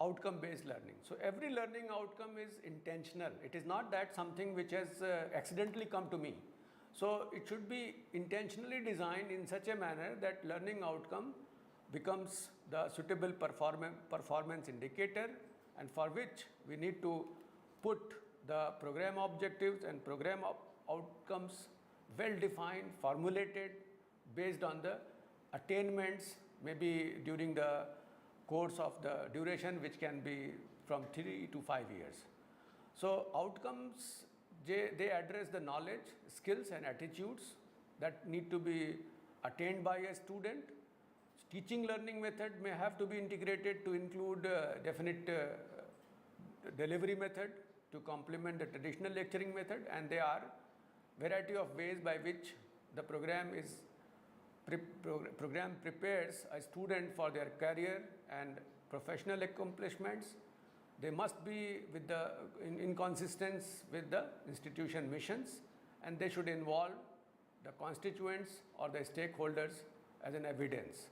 outcome-based learning. So every learning outcome is intentional. It is not that something which has accidentally come to me. So it should be intentionally designed in such a manner that learning outcome becomes the suitable performance indicator, and for which we need to put the program objectives and program outcomes well defined, formulated based on the attainments, maybe during the course of the duration, which can be from 3 to 5 years. So outcomes, they address the knowledge, skills and attitudes that need to be attained by a student. Teaching learning method may have to be integrated to include definite delivery method to complement the traditional lecturing method, and there are variety of ways by which the program prepares a student for their career and professional accomplishments. They must be in consistence with the institution missions, and they should involve the constituents or the stakeholders as an evidence.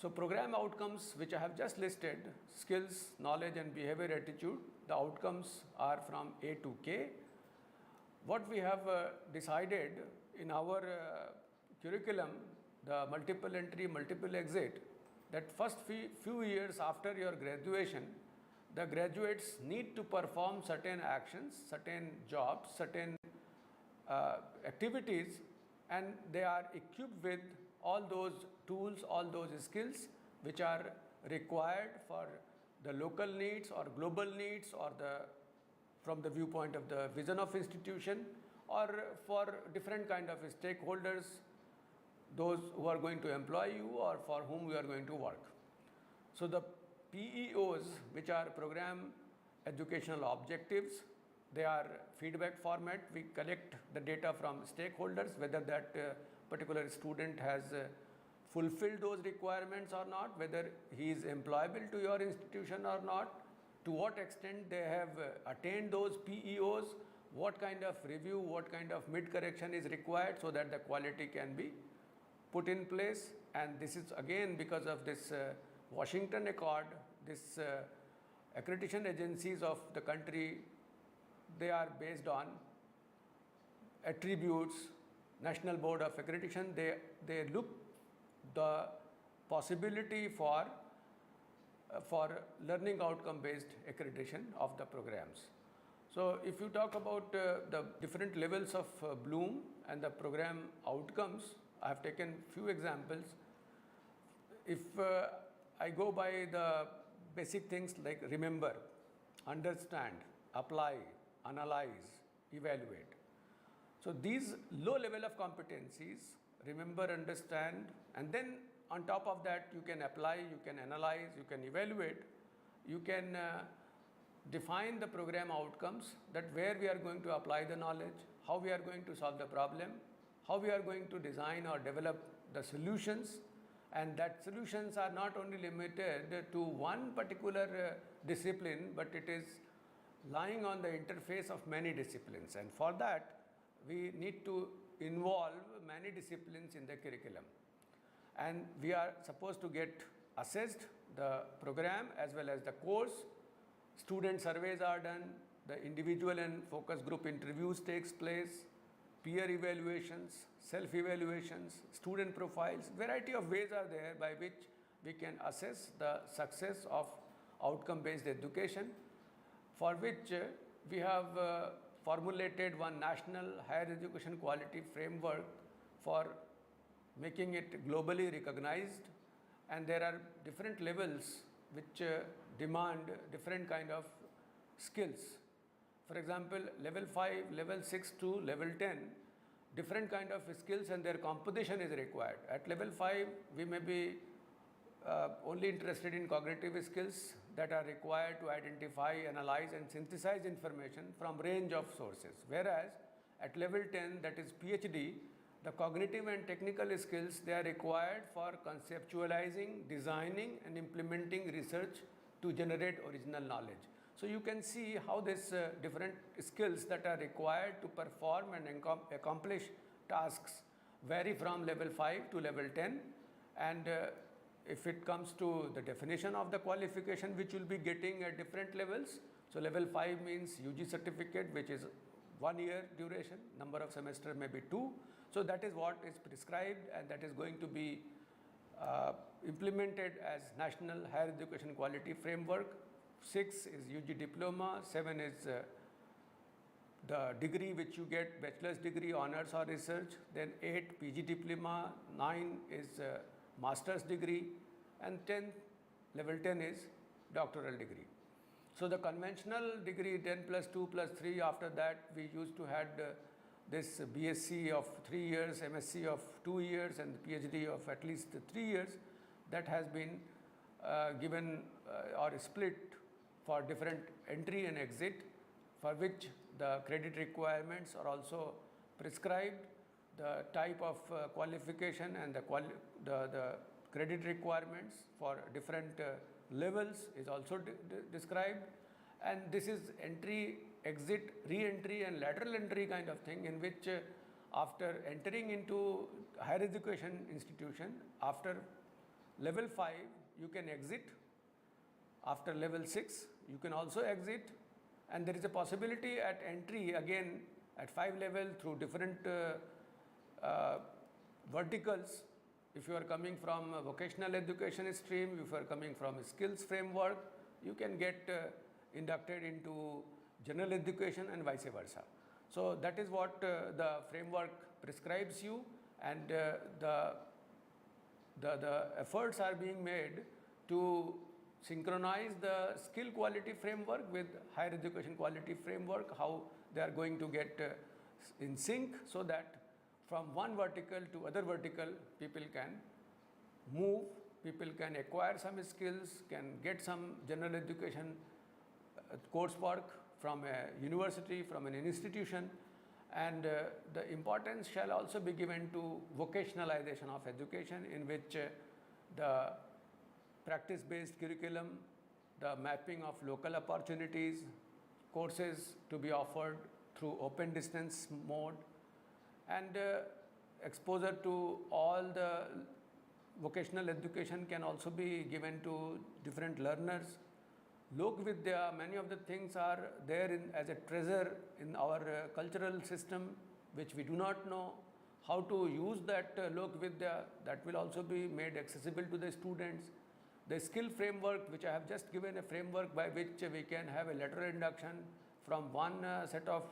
So program outcomes, which I have just listed, skills, knowledge and behavior attitude, the outcomes are from A to K. What we have decided in our curriculum, the multiple entry, multiple exit, that first few years after your graduation, the graduates need to perform certain actions, certain jobs, certain activities, and they are equipped with all those tools, all those skills which are required for the local needs or global needs, or from the viewpoint of the vision of institution, or for different kind of stakeholders, those who are going to employ you or for whom you are going to work. So the PEOs, which are program educational objectives, they are feedback format. We collect the data from stakeholders, whether that particular student has fulfilled those requirements or not, whether he is employable to your institution or not, to what extent they have attained those PEOs, what kind of review, what kind of mid-correction is required so that the quality can be put in place. And this is again because of this Washington Accord, this accreditation agencies of the country, they are based on attributes. National Board of Accreditation, they look the possibility for learning outcome based accreditation of the programs. So if you talk about the different levels of Bloom and the program outcomes, I have taken few examples. If I go by the basic things like remember, understand, apply, analyze, evaluate. So these low level of competencies, remember, understand, and then on top of that you can apply, you can analyze, you can evaluate, you can define the program outcomes, that where we are going to apply the knowledge, how we are going to solve the problem, how we are going to design or develop the solutions, and that solutions are not only limited to one particular discipline, but it is lying on the interface of many disciplines, and for that we need to involve many disciplines in the curriculum. And we are supposed to get assessed the program as well as the course. Student surveys are done, the individual and focus group interviews takes place, peer evaluations, self-evaluations, student profiles. Variety of ways are there by which we can assess the success of outcome-based education, for which we have formulated one national higher education quality framework for making it globally recognized and there are different levels which demand different kind of skills. For example, level 5, level 6 to level 10, different kind of skills and their composition is required. At level 5, we may be only interested in cognitive skills that are required to identify, analyze and synthesize information from range of sources. Whereas at level 10, that is PhD, the cognitive and technical skills, they are required for conceptualizing, designing and implementing research to generate original knowledge. So you can see how these different skills that are required to perform and accomplish tasks vary from level 5 to level 10. And if it comes to the definition of the qualification which you will be getting at different levels, so level 5 means UG certificate, which is 1 year duration, number of semesters may be 2. So that is what is prescribed and that is going to be implemented as National Higher Education Quality Framework. 6 is UG diploma, 7 is the degree which you get, bachelor's degree, honors or research, then 8 PG diploma, 9 is master's degree, and 10, level 10 is doctoral degree. So the conventional degree 10 plus 2 plus 3, after that we used to had this BSc of 3 years, MSc of 2 years and PhD of at least 3 years, that has been given or split for different entry and exit, for which the credit requirements are also prescribed. The type of qualification and the credit requirements for different levels is also described, and this is entry, exit, re-entry and lateral entry kind of thing, in which after entering into higher education institution, after level 5 you can exit, after level 6 you can also exit, and there is a possibility at entry again at 5 level through different verticals. If you are coming from a vocational education stream, if you are coming from a skills framework, you can get inducted into general education and vice versa. So that is what the framework prescribes you, and the efforts are being made to synchronize the skill quality framework with higher education quality framework, how they are going to get in sync, so that from one vertical to other vertical people can move, people can acquire some skills, can get some general education coursework from a university, from an institution, and the importance shall also be given to vocationalization of education, in which the practice-based curriculum, the mapping of local opportunities, courses to be offered through open distance mode, and exposure to all the vocational education can also be given to different learners. Lok Vidya, many of the things are there as a treasure in our cultural system, which we do not know how to use that Lok Vidya. That will also be made accessible to the students. The skill framework, which I have just given a framework by which we can have a lateral induction from one set of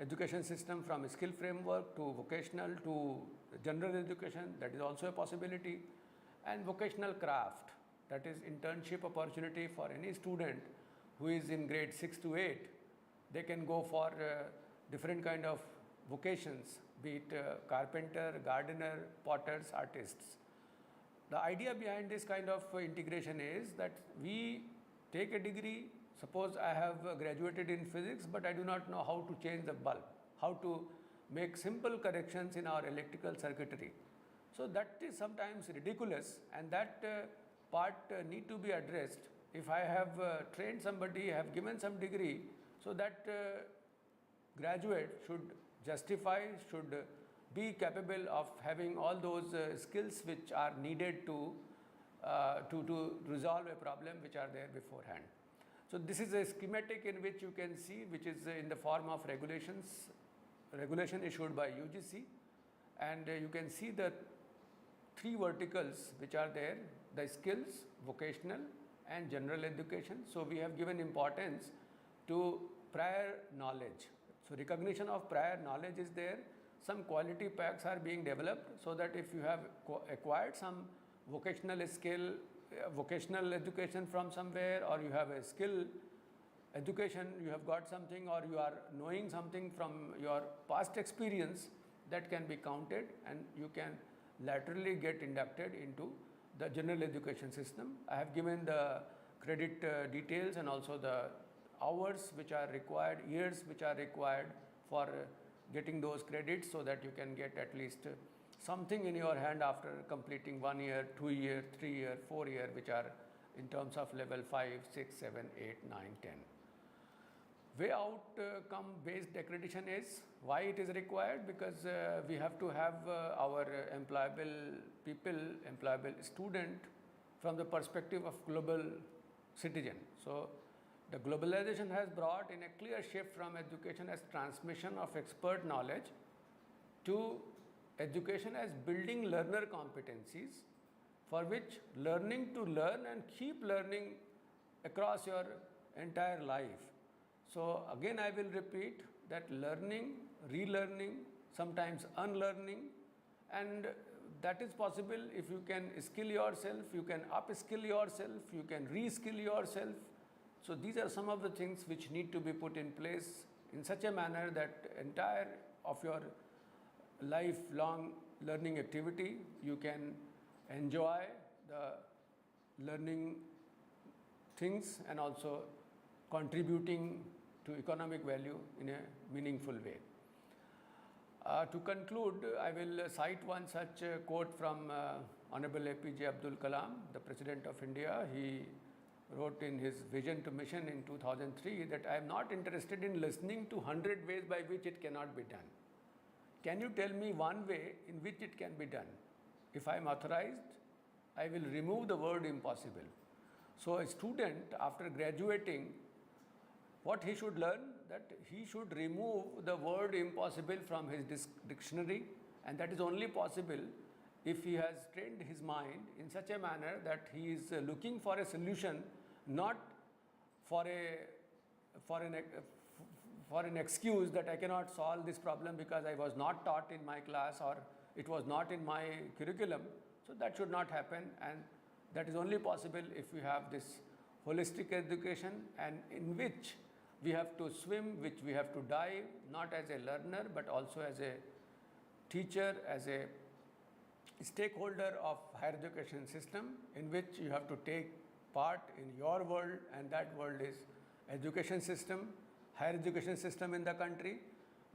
education system, from a skill framework to vocational to general education, that is also a possibility. And vocational craft, that is internship opportunity for any student who is in grade 6 to 8. They can go for different kind of vocations, be it carpenter, gardener, potters, artists. The idea behind this kind of integration is that we take a degree. Suppose I have graduated in physics, but I do not know how to change the bulb, how to make simple corrections in our electrical circuitry. So that is sometimes ridiculous, and that part need to be addressed. If I have trained somebody, have given some degree, so that graduate should justify, should be capable of having all those skills which are needed to resolve a problem which are there beforehand. So this is a schematic in which you can see, which is in the form of regulation issued by UGC, and you can see the 3 verticals which are there: the skills, vocational and general education. So we have given importance to prior knowledge. So recognition of prior knowledge is there. Some quality packs are being developed, so that if you have acquired some vocational skill, vocational education from somewhere, or you have a skill education, you have got something, or you are knowing something from your past experience, that can be counted and you can laterally get inducted into the general education system. I have given the credit details and also the hours which are required, years which are required for getting those credits, so that you can get at least something in your hand after completing 1 year, 2 year, 3 year, 4 year, which are in terms of level 5, 6, 7, 8, 9, 10. Way outcome based accreditation is why it is required, because we have to have our employable people, employable student from the perspective of global citizen. So the globalization has brought in a clear shift from education as transmission of expert knowledge to education as building learner competencies, for which learning to learn and keep learning across your entire life. So again I will repeat that learning, relearning, sometimes unlearning, and that is possible if you can skill yourself, you can upskill yourself, you can reskill yourself. So these are some of the things which need to be put in place in such a manner that entire of your lifelong learning activity, you can enjoy the learning things and also contributing to economic value in a meaningful way. To conclude, I will cite one such quote from Honorable APJ Abdul Kalam, the President of India. He wrote in his Vision to Mission in 2003 that I am not interested in listening to 100 ways by which it cannot be done. Can you tell me one way in which it can be done? If I am authorized, I will remove the word impossible. So a student after graduating, what he should learn, that he should remove the word impossible from his dictionary, and that is only possible if he has trained his mind in such a manner that he is looking for a solution, not for an excuse that I cannot solve this problem because I was not taught in my class or it was not in my curriculum. So that should not happen, and that is only possible if we have this holistic education, and in which we have to swim, which we have to dive, not as a learner but also as a teacher, as a stakeholder of higher education system, in which you have to take part in your world, and that world is education system, higher education system in the country.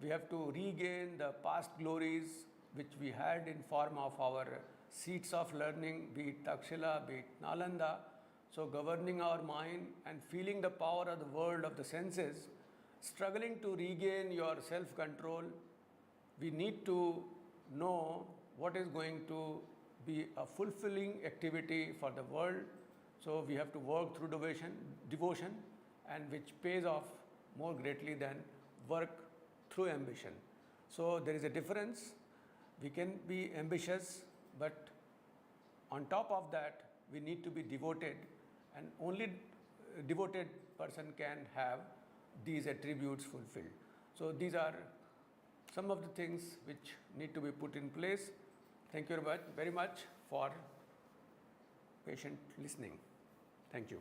We have to regain the past glories which we had in form of our seats of learning, be it Takshila, be it Nalanda. So governing our mind and feeling the power of the world of the senses, struggling to regain your self-control, we need to know what is going to be a fulfilling activity for the world. So we have to work through devotion, and which pays off more greatly than work through ambition. So there is a difference. We can be ambitious, but on top of that, we need to be devoted, and only a devoted person can have these attributes fulfilled. So these are some of the things which need to be put in place. Thank you very much for patient listening. Thank you.